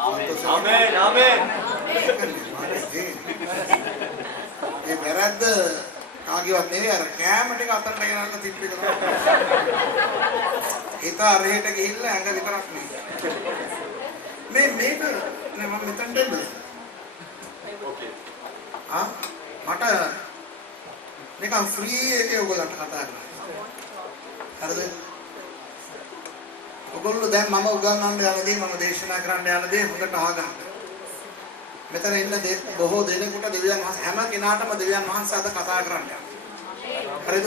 ආමේන් ආමේන්. ඒ වැරද්ද කාගේවත් නෙවෙයි අර කෑම ටික අතට ගෙනල්ලා තිබ්බ එක තමයි. හිත අරහෙට ගිහිල්ලා ඇඟ විතරක් නෙවෙයි. මේක නේ මම මෙතන දෙන්න. මට නිකන් ෆ්‍රී එකේ ඔයගොල්ලන්ට කතා කරනවා. හරිද? ඔයගොල්ලෝ දැන් මම උගන්වන්න යන දේ මම දේශනා කරන්න යන දේ හොඳට අහගන්න. මෙතන ඉන්න බොහෝ දෙනෙකුට දෙවියන් වහන්සේ හැම කෙනාටම දෙවියන් වහන්සේ අද කතා කරන්න යනවා. හරිද?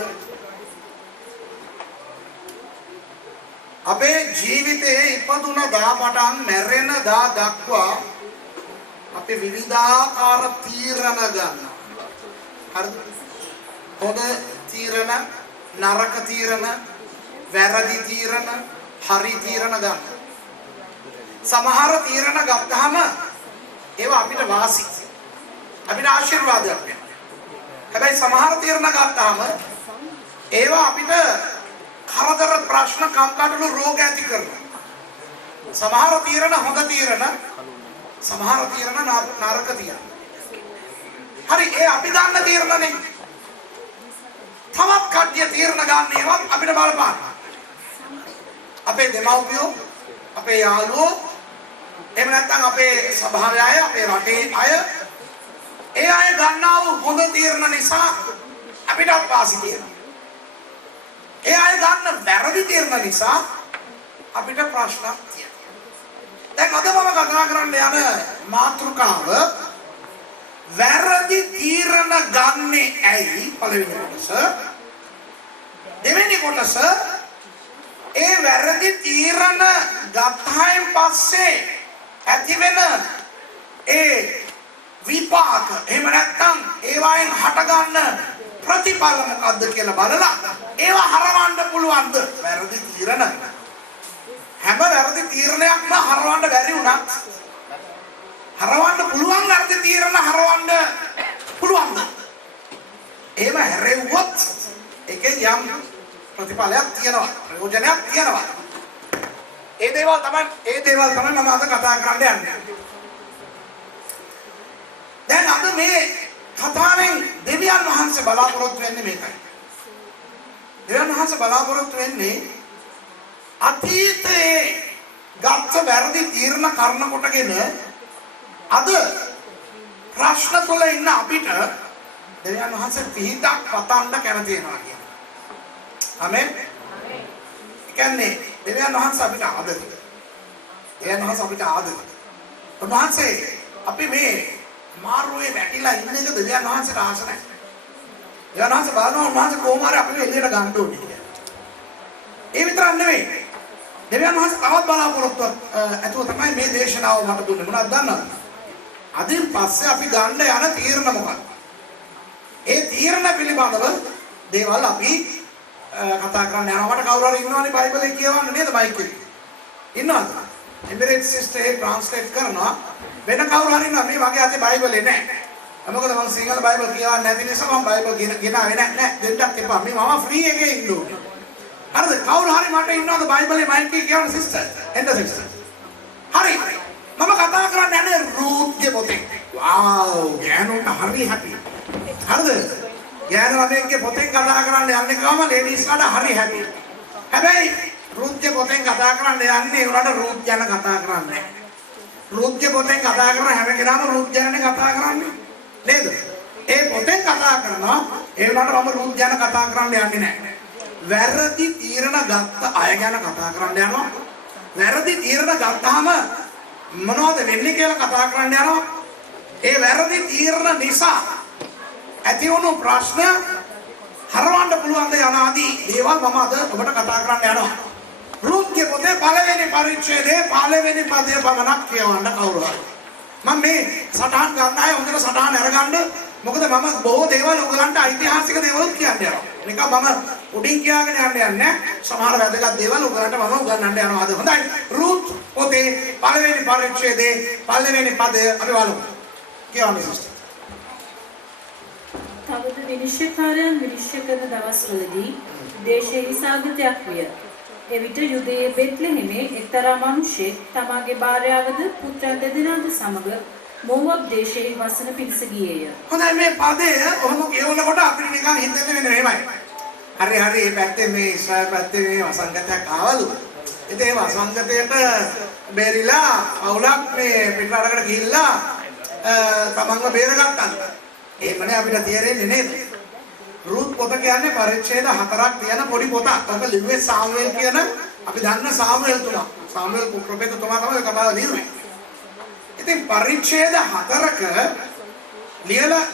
අපේ ජීවිතයේ ඉපදුන දා පටන් මැරෙන දා දක්වා අපි විවිධාකාර තීරණ ගන්නවා. හරිද? හොඳ තීරණ, නරක තීරණ, වැරදි තීරණ, හරි තීරණ ගන්න. සමහර තීරණ ගත්තාම ඒවා අපිට වාසි. අපිට ආශිර්වාදයක් වෙනවා. හැබැයි සමහර තීරණ ගත්තාම ඒවා අපිට කරදර ප්‍රශ්න කම්කටොළු රෝග ඇති කරනවා. සමහර තීරණ හොඳ තීරණ, සමහර තීරණ නරක තීරණ. හරි ඒ අපි ගන්න තීරණනේ. තවත් කඩිය තීරණ ගන්න ඒවා අපිට බලපාන. අපේ දෙමව්පියෝ, අපේ යාළුවෝ, එහෙම නැත්නම් අපේ සභාවේ අය, අපේ රටේ අය, ඒ අය ගන්නා වූ හොඳ තීරණ නිසා අපිට වාසි තියෙනවා. ඒ අය ගන්න වැරදි තීරණ නිසා අපිට ප්‍රශ්නක් තියෙනවා. දැන් අද මම කතා කරන්න යන මාතෘකාව වැරදි තීරණ ගන්නේ ඇයි? පළවෙනි කොටස. දෙවෙනි කොටස ඒ වැරදි තීරණ ගත්තායින් පස්සේ ඇති වෙන ඒ විපාක එහෙම නැත්නම් ඒවායින් හටගන්න ප්‍රතිඵල මොකද්ද කියලා බලලා ඒවා හරවන්න පුළුවන්ද? වැරදි තීරණ හැම වැරදි තීරණයක්ම හරවන්න බැරි වුණත් හරවන්න පුළුවන් වැරදි තීරණ හරවන්න පුළුවන්ද? එහෙම හැරෙව්වොත් ඒකෙන් යම් ප්‍රතිඵලයක් තියෙනවා, ප්‍රයෝජනයක් තියෙනවා. ඒ දේවල් තමයි මම අද කතා කරන්න යන්නේ. දැන් අද මේ කතාවෙන් දෙවියන් වහන්සේ බලාපොරොත්තු වෙන්නේ මේකයි. දෙවියන් වහන්සේ බලාපොරොත්තු වෙන්නේ අතීතයේ ගත්ත වැරදි තීරණ කරන කොටගෙන අද ප්‍රශ්න තුල ඉන්න අපිට දෙවියන් වහන්සේ පිහිටක් පතන්න කැමති වෙනවා කියන. ආමෙන්. ඒ කියන්නේ දෙවියන් වහන්සේ අපිට ආදරයි. දෙවියන් වහන්සේ අපිට ආදරයි. උන්වහන්සේ අපි මේ මාරුවේ වැටිලා ඉන්න එක දෙවියන් වහන්සේට ආස නැහැ. දෙවියන් වහන්සේ බලනවා උන්වහන්සේ කොහොම හරි අපිව එළියට ගන්න ඕනේ කියලා. ඒ විතරක් නෙවෙයි. දෙවියන් වහන්සේ තවත් බලාපොරොත්තු ඇතුව තමයි මේ දේශනාව මට දුන්නේ. මොනවද දන්නවද? අදින් පස්සේ අපි ගන්න යන තීරණ මොකක්ද? ඒ තීරණ පිළිබඳව දේවල් අපි කතා කරන්න යනවා. මට කවුරු හරි ඉන්නවනේ බයිබලේ කියවන්න නේද මයික් එකේ? ඉන්නවද? එමිරේට්ස් සිස්ටර් ඒ ට්‍රාන්ස්ලේට් කරනවා. වෙන කවුරු හරි ඉන්නවා මේ වගේ අතේ බයිබලේ නැහැ. මොකද මම සිංහල බයිබල් කියවන්නේ නැති නිසා මම බයිබල් ගෙනාවේ නැහැ. දෙන්නත් එපා. මම ෆ්‍රී එකේ ඉන්න ඕනේ. හරිද? කවුරු හරි මට ඉන්නවද බයිබලේ මයික් එකේ කියවන්න සිස්ටර්? එන්න සිස්ටර්. හරි. මම කතා කරන්න යන්නේ රූත්ගේ පොතේ. වව්! ගෑනුන්ට හරි හැපි. හරිද? ගෑනු ළමයෙක්ගේ පොතෙන් කතා කරන්න යන්නේ කවම ලේඩීස්ලාට හරි හැපි. හැබැයි රූත්ගේ පොතෙන් කතා කරන්න යන්නේ උනට රූත් ගැන කතා කරන්නේ. රූත්ගේ පොතෙන් කතා කරන හැම කෙනාම රූත් ගැනනේ කතා කරන්නේ. නේද? ඒ පොතෙන් කතා කරනවා ඒ උනට මම රූත් ගැන කතා කරන්න යන්නේ නැහැ. වැරදි තීරණ ගත්ත අය ගැන කතා කරන්න යනවා. වැරදි තීරණ ගත්තාම මොනවද වෙන්නේ කියලා කතා කරන්න යනවා. ඒ වැරදි තීරණ නිසා ඇති වුණු ප්‍රශ්න හරවන්න පුළුවන් ද යන ආදී දේවල් මම අද ඔබට කතා කරන්න යනවා. රූත්ගේ පොතේ පළවෙනි පරිච්ඡේදයේ පළවෙනි පදය පමණක් කියවන්න කවුරු හරි. මම මේ සටහන් ගන්න අය හොඳට සටහන් අරගන්න. මොකද මම බොහෝ දේවල් ඔයගලන්ට ඓතිහාසික දේවල් කියන්න යනවා. නිකන් මම උඩින් කියාගෙන යන්නේ සමහර වැදගත් දේවල් ඔයගලන්ට මම උගන්වන්න යනවා අද. හොඳයි. රූත් පොතේ පළවෙනි පරිච්ඡේදයේ පළවෙනි පදය අපි බලමු. කියවන්න සිස්ටර්. තවද විනිශ්චයකාරයන් විනිශ්චය කරන දවස්වලදී දේශයේ විසාගතයක් විය. එවිට යුදයේ බෙත්ලෙහෙමේ එක්තරා මිනිසෙක් තමාගේ භාර්යාවද පුත්‍රයන් දෙදෙනාද සමග මොවොබ් දේශයේ වසන පිණිස ගියේය. හොඳයි මේ පදය ඔහොම කියවනකොට අපිට නිකන් හිතෙන්නේ වෙන මෙහෙමයි. හරි මේ පැත්තේ මේ ඉස්රායල් පැත්තේ මේ වසංගතයක් ආවලු. ඉතින් ඒ වසංගතයට බේරිලා අවුලක් මේ පිටරටකට ගිහිල්ලා තමන්ව බේරගත්තා. ඒකනේ අපිට තේරෙන්නේ නේද? රුත් පොත කියන්නේ පරිච්ඡේද 4ක් තියෙන පොඩි පොතක්. ඔක ලිව්වේ සාමුවෙල් කියන අපි දන්න සාමුවෙල් තුමා. සාමුවෙල් ප්‍රොෆෙසර්තුමා තමයි කතාව ලියුවේ. ඉතින් පරිච්ඡේද 4ක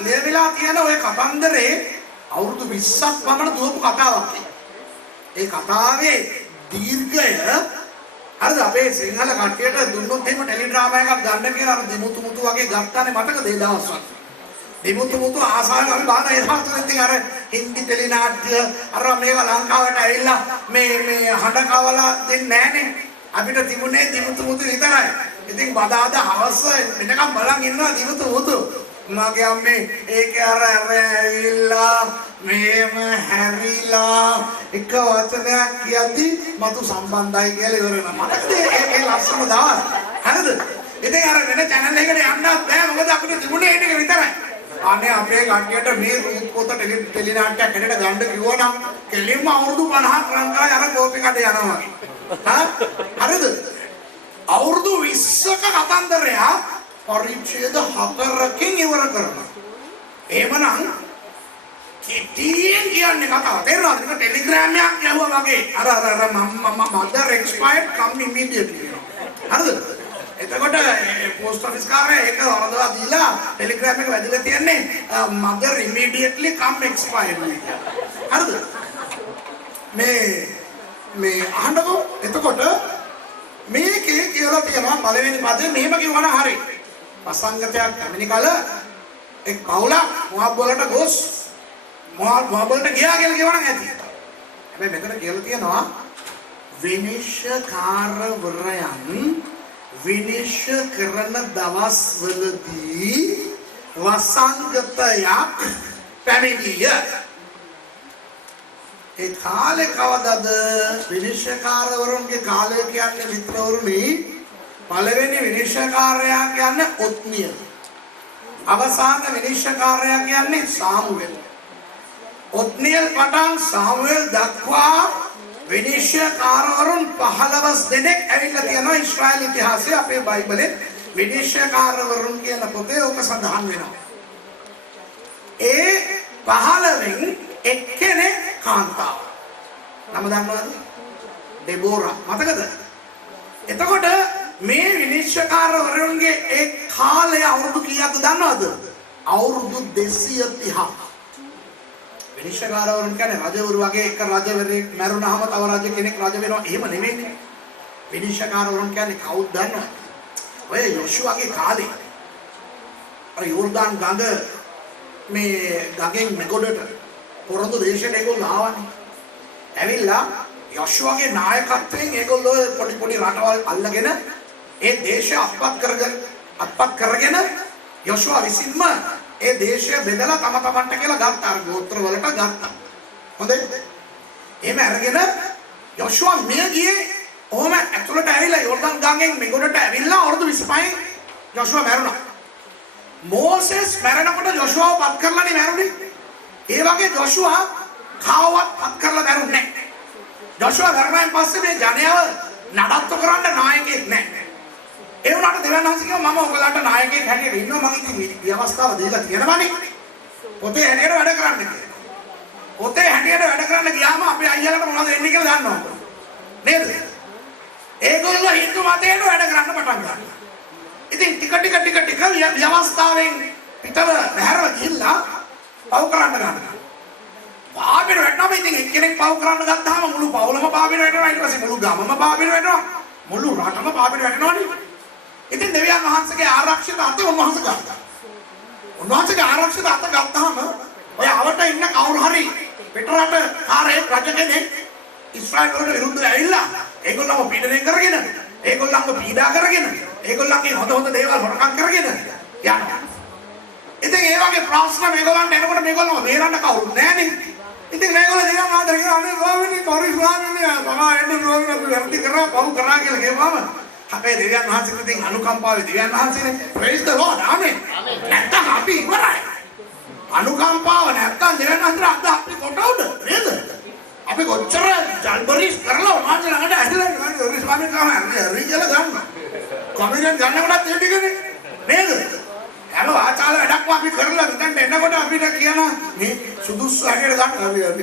ලියවිලා තියෙන ওই කතන්දරේ අවුරුදු 20ක් පමණ දුවපු කතාවක්. ඒ කතාවේ දීර්ඝය අර අපේ සිංහල කට්ටියට දුන්නොත් එහෙම ටෙලි ඩ්‍රාමා එකක් ගන්න කියලා අර දිමුතු මුතු වගේ ගත්තානේ මතකද ඒ දවස්වල. දිමුතු මුතු ආසාවෙන් අපි බලන ඒ දවස්වල ඉතින් අර හින්දි ටෙලි නාට්‍ය අර මේවා ලංකාවට ඇවිල්ලා මේ හඬ කවලා දෙන්නේ නැහනේ. අපිට තිබුණේ දිමුතු මුතු විතරයි. ඉතින් බදාද හවස වෙනකම් බලන් ඉන්නවා දිමුතු මුතු. මගේ අම්මේ ඒක අර ඇවිල්ලා මේම හැරිලා එක වචනයක් කියද්දි මතු සම්බන්ධයි කියලා ඉවර වෙනවා. මතකද ඒ ලස්සන දවස්? හරිද? ඉතින් අර වෙන channel එකකට යන්නත් බෑ මොකද අපිට තිබුණේ ඒක විතරයි. අනේ අපේ කට්ටියට මේ රූප පොත ටෙලි නාට්‍යයක් හැදෙන්න ගන්න කිව්වනම් කෙලින්ම අවුරුදු 50ක් ලංකාවේ අර කෝපි කඩේ යනවා වගේ. හරිද? අවුරුදු 20ක කතන්දරයක් පරිච්ඡේද 4කින් ඉවර කරනවා. එහෙමනම් කිටියෙන් කියන්නේ කතාව තේරෙනවද? ඒක ටෙලිග්‍රෑම් එකක් යවුවා වගේ. අර mother expired come immediately. හරිද? එතකොට පෝස්ට් ඔෆිස් කාර්යය ඒක වරදවා දීලා ටෙලිග්‍රෑම් එක වැදිලා තියන්නේ mother immediately come expired. හරිද? මේ අහන්නකෝ එතකොට මේකේ කියලා තියෙනවා පළවෙනි පදේ මෙහෙම කිව්වනම් හරි. වසංගතයක් පැමිණි කල එක් පවුලක් මොහොබ් වලට ගොස් මොහොබ් වලට ගියා කියලා කියවනම් ඇති. හැබැයි මෙතන කියලා තියෙනවා විනිශ්චයකාරවරයන් විනිශ්චය කරන දවස්වලදී වසංගතයක් පැමිණිය. ඒ කාලේ කවදද? විනිශ්චයකාරවරුන්ගේ කාලය කියන්නේ මිත්‍රවරුනි පළවෙනි විනිශ්චයකාරයා කියන්නේ ඔත්නිය. අවසාන විනිශ්චයකාරයා කියන්නේ සාමුවෙල්. ඔත්නියල් පටන් සාමුවෙල් දක්වා විනිශ්චයකාරවරුන් 15 දෙනෙක් ඇවිල්ලා තියෙනවා ඊශ්‍රායල් ඉතිහාසයේ අපේ බයිබලේ විනිශ්චයකාරවරුන් කියන පොතේ ඕක සඳහන් වෙනවා. ඒ 15න් එක්කෙනෙක් කාන්තාව. නම දන්නවද? ඩෙබෝරා. මතකද? එතකොට මේ විනිශ්චයකාරවරුන්ගේ ඒ කාලය අවුරුදු කීයක්ද දන්නවද? අවුරුදු 230ක්. විනිශ්චයකාරවරුන් කියන්නේ රජවරු වගේ එක රජවරයෙක් මැරුණාම තව රජ කෙනෙක් රජ වෙනවා එහෙම නෙමෙයිනේ. විනිශ්චයකාරවරුන් කියන්නේ කවුද දන්නවද? ඔය යොෂුවගේ කාලේ අර යෝර්දාන් ගඟ මේ ගඟෙන් මෙගොඩට පොරොන්දු දේශයට ඒගොල්ලෝ ආවනේ. ඇවිල්ලා යොෂුවගේ නායකත්වයෙන් ඒගොල්ලෝ පොඩි රටවල් අල්ලගෙන ඒ දේශය අත්පත් කරගෙන යොෂුව විසින්ම ඒ දේශය බෙදලා තම තමන්ට කියලා ගත්තා. අර ගෝත්‍ර වලට ගත්තා. හොඳයි. එහෙම අරගෙන යොෂුව මිය ගියේ ඔහොම ඇතුළට ඇවිල්ලා යෝර්දාන් ගඟෙන් මෙගොඩට ඇවිල්ලා අවුරුදු 25න් යොෂුව මැරුණා. මෝසෙස් මැරෙනකොට යොෂුවව පත් කරලානේ මැරුණේ. ඒ වගේ යොෂුව කාවවත් පත් කරලා මැරුන්නේ නැහැ. යොෂුව මැරුණාන් පස්සේ මේ ජනයාව නඩත්තු කරන්න නායකයෙක් නැහැ. ඒ වුණාට දෙවියන් වහන්සේ කිව්වා මම ඔයගලන්ට නායකයෙක් හැටියට ඉන්නවා. මම ඉතින් මේ අවස්ථාව දීලා තියෙනවානේ. පොතේ හැටියට වැඩ කරන්න කියලා. පොතේ හැටියට වැඩ කරන්න ගියාම අපේ අයියාලට මොනවද වෙන්නේ කියලා දන්නවද? නේද? ඒගොල්ලෝ හින්දු මතයට වැඩ කරන්න පටන් ගන්නවා. ඉතින් ටික ව්‍යවස්ථාවෙන් පිටව බහැරව ගිහිල්ලා පව් කරන්න ගන්නවා. පාපෙට වැටෙනවා. ඉතින් එක්කෙනෙක් පව් කරන්න ගත්තාම මුළු පවුලම පාපෙට වැටෙනවා. ඊට පස්සේ මුළු ගමම පාපෙට වැටෙනවා. මුළු රටම පාපෙට වැටෙනවනේ. ඉතින් දෙවියන් වහන්සේගේ ආරක්ෂිත අත උන්වහන්සේ ගත්තා. උන්වහන්සේගේ ආරක්ෂිත අත ගත්තාම ඔය අවට ඉන්න කවුරු හරි පිටරට කාරේ රජ කෙනෙක් ඉස්රායල් වලට විරුද්ධව ඇවිල්ලා ඒගොල්ලන්ව පීඩනය කරගෙන ඒගොල්ලන්ව පීඩා කරගෙන ඒගොල්ලන්ගේ හොඳ දේවල් හොරකම් කරගෙන යනවා. ඉතින් ඒ වගේ ප්‍රශ්න මේගොල්ලන්ට එනකොට මේගොල්ලන්ව බේරන්න කවුරුත් නැහැනේ. ඉතින් මේගොල්ලෝ දෙවියන් වහන්සේ කියන්නේ ස්වාමීනි පොරිස් ස්වාමීනි තමා එන්න ස්වාමීනි අපි වැරදි කරා පව් කරා කියලා කියපුවම අපේ දෙවියන් වහන්සේට ඉතින් අනුකම්පාවේ දෙවියන් වහන්සේනේ praise the Lord ආමෙන්. නැත්තම් අපි ඉවරයි. අනුකම්පාව නැත්තම් දෙවියන් වහන්සේට අද අපි කොට උඩ නේද? අපි කොච්චර ජල්බරිස් කරලා උන්වහන්සේ ළඟට ඇදලා ගන්නේ පොරිස් ස්වාමීන් වහන්සේ හරි කියලා ගන්නවා. කොමියන් ගන්නකොටත් ඒ ටිකනේ නේද? හැම ආචාර වැඩක්ම අපි කරලා ඉතින් එන්නකොට අපිට කියනවා මේ සුදුසු හැටියට ගන්න අපි අර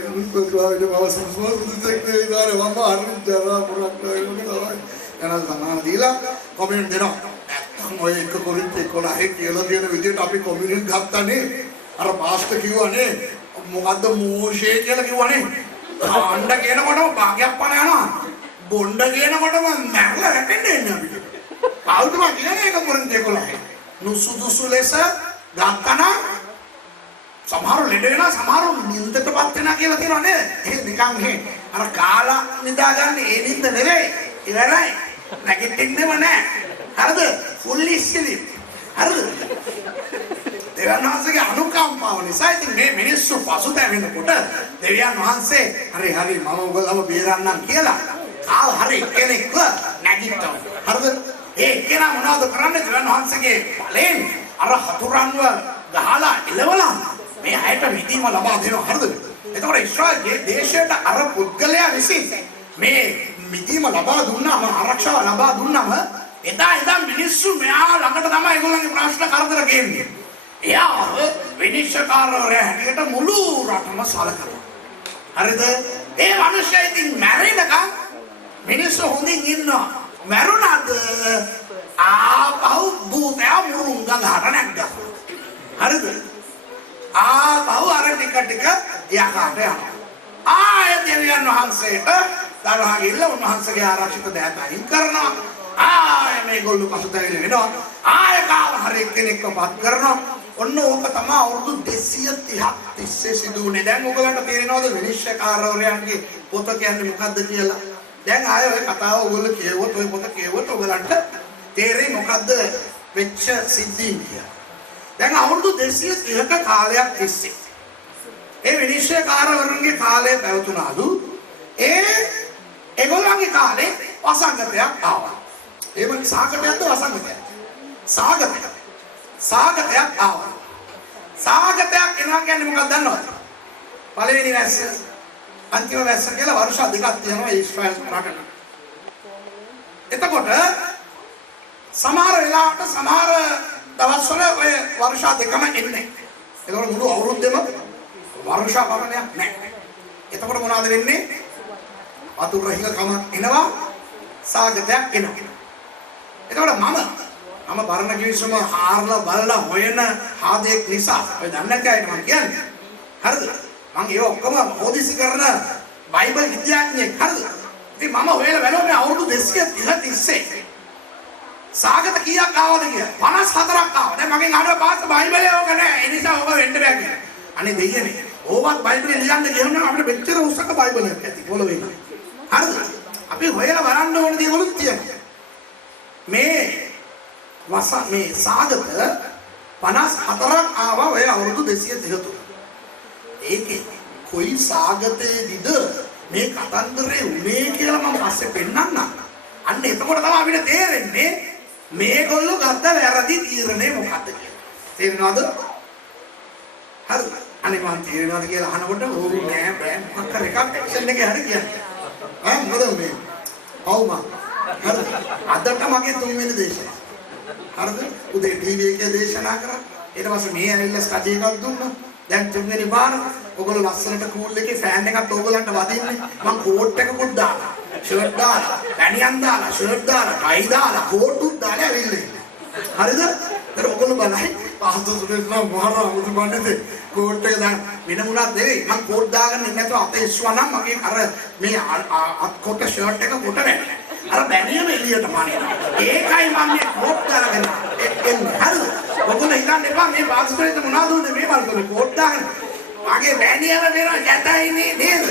ස්වාමීන් වහන්සේ සුදුසුෙක් නේ මම අරින්ජරා පුරක් නෝයි එනවා සමාන දීලා කොමියන් දෙනවා නැත්තම් ඔය එක කොරින්ත 11 කියලා කියන විදිහට අපි කොමියන් ගත්තානේ අර පාස්ටර් කිව්වනේ මොකද්ද මෝෂේ කියලා කිව්වනේ අඬ කියනකොටම භාගයක් පණ යනවා බොණ්ඩ කියනකොටම මැරලා වැටෙන්නේ ඉන්නේ අපිට ආවුටම කියන්නේ එක කොරින්ත 11 නුසුදුසු ලෙස ගත්තනම් සමහර ලෙඩ වෙනවා සමහර නින්දටපත් වෙනවා කියලා කියනවා නේද? ඒක නිකන් මේ අර කාලා නිදාගන්නේ ඒ නින්ද නෙවෙයි. ඉවරයි. නැගිටින්නෙම නැහැ. හරිද? ෆුල්ලි ස්ලිප්. හරිද? දෙවියන් වහන්සේගේ අනුකම්පාව නිසා ඉතින් මේ මිනිස්සු පසුතැවෙනකොට දෙවියන් වහන්සේ හරි මම ඔයගොල්ලව බේරන්නම් කියලා හරි කෙනෙක්ව නැගිට්ටා. හරිද? ඒ කෙනා මොනවද කරන්නේ? දෙවියන් වහන්සේගේ බලෙන් අර හතුරන්ව ගහලා එලවලා මේ හැට මිදීම ලබා දෙනවා. හරිද? එතකොට ඊශ්‍රායලයේ දේශයට අර පුද්ගලයා විසින් මේ මිදීම ලබා දුන්නාම ආරක්ෂාව ලබා දුන්නාම එදා ඉඳන් මිනිස්සු මෙයා ළඟට තමයි ඒගොල්ලන්ගේ ප්‍රශ්න කරදර ගේන්නේ. එයා විනිශ්චයකාරවරයා හැටියට මුළු රටම සලකනවා. හරිද? ඒ මිනිස්සු ඉතින් මැරෙනකම් මිනිස්සු හොඳින් ඉන්නවා. මැරුණාද ආපහු භූතයා මුරුංග ගහට නැග්ගා. හරිද? ආපහු අර ටික ටික යකාට යනවා. ආය දෙවියන් වහන්සේට තරහ ගිල්ල උන්වහන්සේගේ ආරක්ෂිත දෑත අයින් කරනවා. ආය මේගොල්ලෝ පසුතැවිලි වෙනවා. ආය කාව හරි කෙනෙක්ව පත් කරනවා. ඔන්න ඕක තමයි අවුරුදු 230ක් තිස්සේ සිදු වුණේ. දැන් ඔයගලන්ට තේරෙනවද විනිශ්චයකාරවරයන්ගේ පොත කියන්නේ මොකද්ද කියලා? දැන් ආය ඔය කතාව ඔයගොල්ලෝ කියවුවොත් ඔය පොත කියවුවොත් ඔයගලන්ට තේරෙයි මොකද්ද වෙච්ච සිද්ධීන් කියලා. දැන් අවුරුදු 230ක කාලයක් තිස්සේ ඒ විනිශ්චයකාරවරුන්ගේ කාලය පැවතුනාලු. ඒගොල්ලන්ගේ කාලේ වසංගතයක් ආවා. ඒ වගේ සාගතයක්ද වසංගතයක්? සාගතයක් ආවා. සාගතයක් එනවා කියන්නේ මොකක්ද දන්නවද? පළවෙනි වැස්ස අන්තිම වැස්ස කියලා වර්ෂ දෙකක් තියෙනවා ඊශ්‍රායල් රටට. එතකොට සමහර වෙලාවට සමහර දවස්වල ඔය වර්ෂ දෙකම එන්නේ. ඒකවල මුළු අවුරුද්දෙම වර්ෂ පරණයක් නැහැ. එතකොට මොනවද වෙන්නේ? වතුර හිඟකම එනවා සාගතයක් එනවා. එතකොට මම බරණ කිවිසම හාරලා බලලා හොයන හාදයක් නිසා ඔය දන්නේ නැති අයට මම කියන්නේ. හරිද? මම ඒක ඔක්කොම හොදිසි කරන බයිබල් විද්‍යාඥයෙක්. හරිද? ඉතින් මම හොයලා බලුවා මේ අවුරුදු 230 තිස්සේ සාගත කීයක් ආවද කියලා. 54ක් ආවා. දැන් මගෙන් අහනවා පාස් බයිබලේ ඕක නැහැ. ඒ නිසා ඕක වෙන්න බෑ කියලා. අනේ දෙයියනේ. ඕවත් බයිබලේ ලියන්න ගියොත් අපිට මෙච්චර උසක බයිබලයක් ඇති පොළවේ. හරිද? අපි හොයලා බලන්න ඕන දේවලුත් තියෙනවා. මේ සාගත 54ක් ආවා ඔය අවුරුදු 230 තුල. ඒකේ කොයි සාගතයේදීද මේ කතන්දරේ උනේ කියලා මම පස්සේ පෙන්නන්නම්. අන්න එතකොට තමයි අපිට තේරෙන්නේ මේගොල්ලෝ ගත්ත වැරදි තීරණය මොකක්ද කියලා. තේරෙනවද? හරිද? අනේ මම තේරෙනවද කියලා අහනකොට ඕක නෑ බෑ මොකක් කර එකක් ඇක්ෂන් එකේ හරි කියන්නේ. මොකද මේ අවුම හරිද? අදට මගේ තුන්වෙනි දේශනාව. හරිද? උදේ ටීවී එකේ දේශනා කරා. ඊට පස්සේ මේ ඇවිල්ලා ස්ටඩි එකක් දුන්නා. දැන් තුන්වෙනි පාර ඔයගොල්ලෝ ලස්සනට කූල් එකේ ෆෑන් එකක් ඔයගොල්ලන්ට වදින්නේ. මම කෝට් එකකුත් දාලා, ෂර්ට් දාලා, බැනියන් දාලා, ෂර්ට් දාලා, ටයි දාලා, කෝට්ුත් දාලා ඇවිල්ලා ඉන්නේ. හරිද? ඒක ඔයගොල්ලෝ බලයි. පාස්තුස්ලා මොහරා මුදුබන්නේ කෝට් එක දාන වෙන මොනක් නෙවෙයි. මම කෝට් දාගෙන ඉන්නේ නැතුව අපේ ඉස්වනම් මගේ අර මේ අත් කොට ෂර්ට් එක කොට නැහැ. අර බැනියම එළියට පානිනවා. ඒකයි මම මේ කෝට් දාගෙන එන්නේ. හරිද? ඔයගොල්ලෝ හිතන්න එපා මේ පාස්තුස්ලට මොනවද උනේ මේ වල්කල කෝට් දාගෙන. මගේ බැනියම දෙනවා යතයිනේ නේද?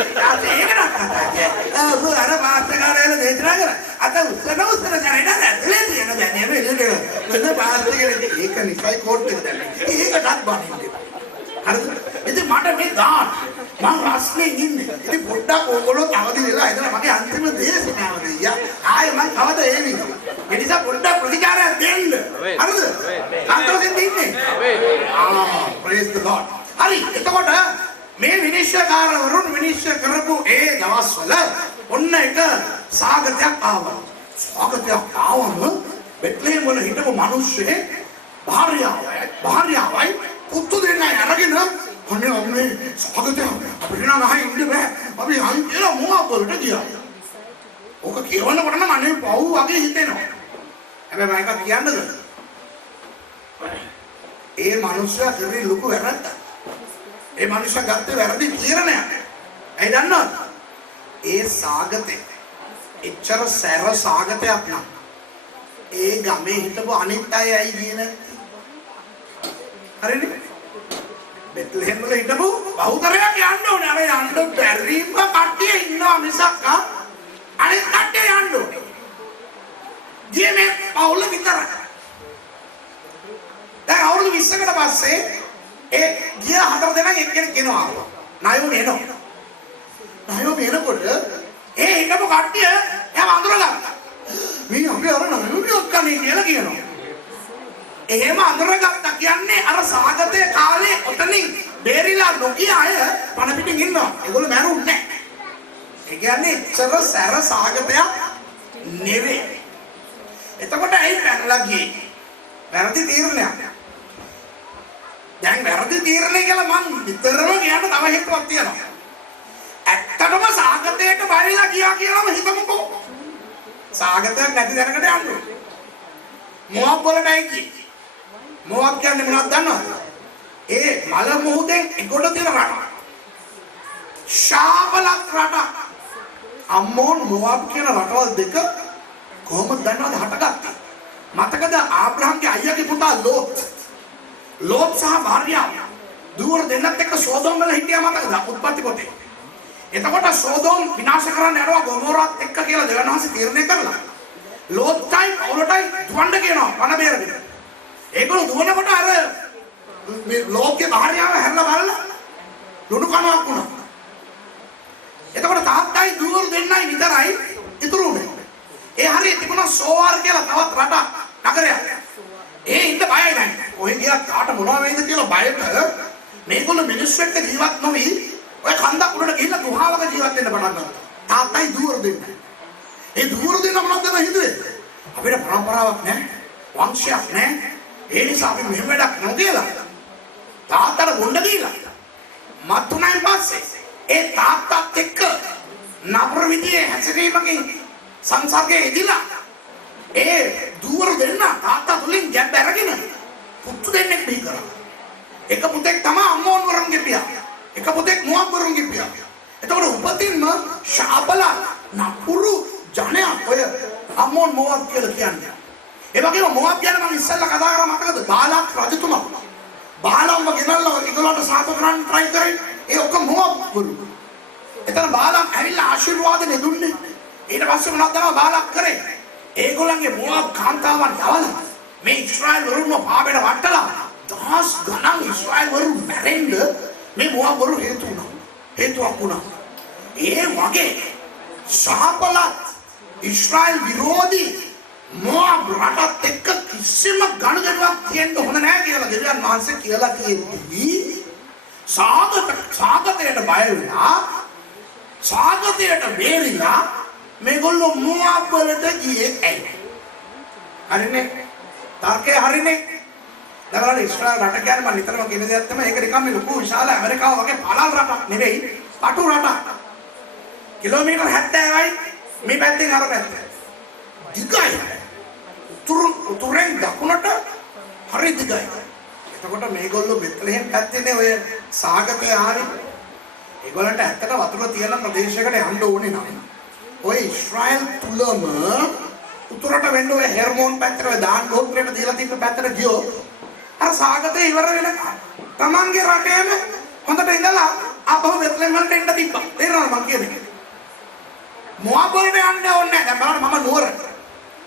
ඒක නක් කතාවක්. අර පාස්තකාරයල දේශනා කරා. අත උස්සන ජනේට ඇතුලේ තියෙන බැනියම එළියට වෙන පාස්තකලේ ඒක නිසයි කෝට් එක දැම්මේ. ඒකටත් බනින්නේ. හරිද? ඉතින් මට මේ දාන්න මම රස්නේ වෙනුවෙන් ඉන්නේ. ඉතින් පොඩ්ඩක් ඕගොල්ලෝ අවදි වෙලා ඉඳලා මගේ අන්තිම දේශනාව දෙයියා. ආයෙ මම කවද එන්නේ. ඒ නිසා පොඩ්ඩක් ප්‍රතිචාරයක් දෙන්න. හරිද? සන්තෝෂෙන් ඉන්නේ. praise the Lord. හරි. එතකොට මේ විනිශ්චයකාරවරුන් විනිශ්චය කරපු ඒ දවස්වල ඔන්න එක සාගතයක් ආවා. සාගතයක් ආවම බෙත්ලෙහෙම් වල හිටපු මිනිස්සේ භාර්යාවයි පුතු දෙන්නයි අරගෙන අනේ සාගතයක් අපිට නම් අහයි ඉන්න බෑ. අපි අන්තිම මොකක් වලට ගියා. ඕක කියවන්නකොට නම් අනේ පව් වගේ හිතෙනවා. හැබැයි මම එකක් කියන්නද? ඒ මිනිස්සයා කරේ ලොකු වැරද්දක්. ඒ මිනිස්සයා ගත්තේ වැරදි තීරණයක්. ඇයි දන්නවද? ඒ සාගතේ එච්චර සැර සාගතයක් නම් ඒ ගමේ හිටපු අනිත් අය ඇයි ගියේ නැත්තේ? හරිනේ? බෙත්ලෙහෙම් වල හිටපු බහුතරයක් යන්න ඕනේ. අර යන්න බැරිම කට්ටිය ඉන්නවා මිසක් අනිත් කට්ටිය යන්න ඕනේ. ගියේ මේ පවුල විතරයි. දැන් අවුරුදු 20කට පස්සේ ඒ ගිය 4 දෙනා එක්කෙනෙක් එනවා. ණයෝමි එනවා. ණයෝමි එනකොට ඒ හිටපු කට්ටිය එයාව අඳුරගත්තා. මේ අපි අර ණයෝමි ඔක්කනේ කියලා කියනවා. එහෙම අඳුරගත්තා කියන්නේ අර සාගතයේ කාලේ ඔතනින් බේරිලා නොගිය අය පණ පිටින් ඉන්නවා. ඒගොල්ලෝ මැරුන්නේ නැහැ. ඒ කියන්නේ ඉතර සැර සාගතයක් නෙවෙයි. එතකොට ඇයි පැනලා ගියේ? වැරදි තීරණයක්. දැන් වැරදි තීරණය කියලා මම විතරම කියන්න තව හේතුවක් තියෙනවා. ඇත්තටම සාගතයට බැරිලා ගියා කියලාම හිතමුකෝ. සාගතයක් නැති දැනකට යන්න ඕනේ. මොහොත් වලටයි කියේ. මොහොත් කියන්නේ මොනවද දන්නවද? ඒ මල මොහොතෙන් එගොඩ තියෙන රට. ශාපලක් රට. අම්මෝන් මොහොත් කියන රටවල් දෙක කොහොමද දන්නවද හටගත්තේ? මතකද ආබ්‍රහම්ගේ අයියාගේ පුතා ලෝත් සහ භාර්යාව දුවර දෙන්නත් එක්ක සෝදෝම් වල හිටියා මතකද? උත්පත්ති පොතේ. එතකොට සෝදෝම් විනාශ කරන්න යනවා ගොමෝරාත් එක්ක කියලා දෙවියන් වහන්සේ තීරණය කරලා ලෝත්යි පවුලටයි දුවන්න කියනවා වන බේරගෙන. ඒගොල්ලෝ දුවනකොට අර මේ ලෝකේ භාර්යාව හැරලා බලලා ලුණු කණුවක් වුණා. එතකොට තාත්තයි දුවර දෙන්නයි විතරයි ඉතුරු වුණේ. ඒ හරියට තිබුණා සෝවාර් කියලා තවත් රටක් නගරයක්. ඒ ඉන්න බයයි නැහැ. කොහෙන් ගියත් කාට මොනවා වෙයිද කියලා බයට මේගොල්ලෝ මිනිස්සු එක්ක ජීවත් නොවි ඔය කන්දක් උඩට ගිහිල්ලා ගුහාවක ජීවත් වෙන්න පටන් ගත්තා. තාත්තයි දුවර දෙන්නයි. ඒ දුවර දෙන්න මොනවද හිතුවේ? අපිට පරම්පරාවක් නැහැ. වංශයක් නැහැ. ඒ නිසා අපි මෙහෙම වැඩක් නොකලා තාත්තට බොණ්ඩ දීලා මත්ුණායින් පස්සේ ඒ තාත්තත් එක්ක නපුර විදියේ හැසිරීමකින් සංසර්ගයේ ඉදිලා ඒ දුවර දෙන්න තාත්තා තුලින් ගැබ් අරගෙන පුතු දෙන්නෙක් බිහි කරා. එක පුතෙක් තමයි අම්මෝන් වරුන්ගේ පියා. එක පුතෙක් මොහොත් වරුන්ගේ පියා. එතකොට උපතින්ම ශාපල නපුරු ජනයා ඔය අම්මෝන් මොහොත් කියලා කියන්නේ. ඒ වගේම මොහොත් ගැන මම ඉස්සෙල්ලා කතා කරා මතකද? බාලක් රජතුමා. බාලම්ම ගෙනල්ලා ඒගොල්ලන්ට සාප කරන්න try කරේ. ඒ ඔක්කොම මොහොත් වරු. එතන බාලම් ඇවිල්ලා ආශිර්වාද දෙදුන්නේ. ඊට පස්සේ මොනවද තමයි බාලක් කරේ? ඒගොල්ලන්ගේ මොහොත් කාන්තාවන් යවලා මේ ඊශ්‍රායල් වරුන්ව පාබෙට වටලා දහස් ගණන් ඊශ්‍රායල් වරු මැරෙන්න මේ මොහොත් වරු හේතුවක් වුණා. ඒ වගේ ශාපලත් ඊශ්‍රායල් විරෝධී මොහොත් රටත් එක්ක කිසිම ගනුදෙනුවක් තියෙන්න හොඳ නැහැ කියලා දෙවියන් වහන්සේ කියලා තියෙද්දී සාගතයට බය වෙලා සාගතයට බේරිලා මේගොල්ලෝ මොහොත් වලට ගියේ ඇයි? හරිනේ? තර්කය හරිනේ? දැන් ඉස්රායල් රට කියන්නේ මම නිතරම කියන දෙයක් තමයි ඒක නිකම් මේ ලොකු විශාල ඇමරිකාව වගේ පළල් රටක් නෙවෙයි පටු රටක්. කිලෝමීටර් 70යි මේ පැත්තෙන් අර පැත්ත. දිගයි. තුරෙන් දකුණට හරි දිගයි. එතකොට මේගොල්ලෝ බෙත්ලෙහෙම් පැත්තේනේ ඔය සාගතය හරි. ඒගොල්ලන්ට ඇත්තට වතුර තියෙන ප්‍රදේශයකට යන්න ඕනේ නැහැ. ඔය ඉස්රායල් තුලම උතුරට වෙන්න ඔය හෙර්මෝන් පැත්තට ඔය දාන් ගෝත්‍රයට දීලා තිබ්බ පැත්තට ගියෝ අර සාගතේ ඉවර වෙනකන් තමන්ගේ රටේම හොඳට ඉඳලා ආපහු බෙත්ලෙහෙම් වලට එන්න තිබ්බා. තේරෙනවද මම කියන්නේ? මොහොත් වලට යන්න ඕනේ නැහැ. දැන් බලන්න මම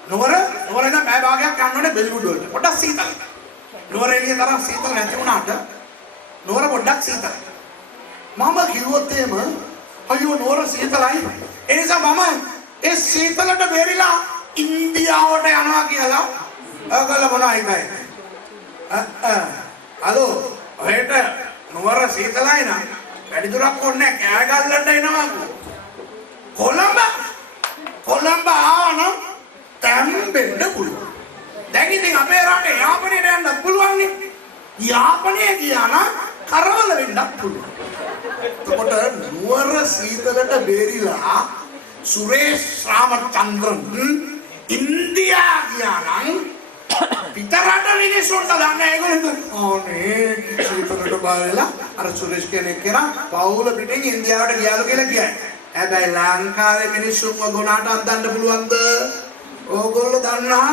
නුවර ඉඳන් පැය භාගයක් යන්න ඕනේ බෙලිවුඩ් වලට. පොඩ්ඩක් සීතලයි. නුවර එළිය තරම් සීතල නැති වුණාට නුවර පොඩ්ඩක් සීතලයි. මම කිව්වොත් එහෙම අයියෝ නෝර සීතලයි. ඒ නිසා මම ඒ සීතලට බේරිලා ඉන්දියාවට යනවා කියලා ඔයගොල්ලෝ මොනවා හිතයි? හලෝ ඔහෙට නෝර සීතලයි නම් වැඩි දුරක් ඕනේ නැහැ. කෑ ගල්ලන්න එනවා. කොළඹ ආවනම් තැම්බෙන්න පුළුවන්. දැන් ඉතින් අපේ රටේ යාපනයට යන්න පුළුවන් නේ. යාපනයේ ගියා නම් කරවල වෙන්නත් පුළුවන්. එතකොට නුවර සීතලට බේරිලා සුරේෂ් රාමචන්ද්‍රන් ඉන්දියා ගියා නම් පිටරට මිනිස්සුන්ට දන්න ඒගොල්ලෝ ඕනේ සීතලට බාරලා අර සුරේෂ් කෙනෙක් කරා පවුල පිටින් ඉන්දියාවට ගියාලු කියලා කියයි. හැබැයි ලංකාවේ මිනිස්සුන්ව ගොනාට අන්දන්න පුළුවන්ද? ඕගොල්ලෝ දන්නා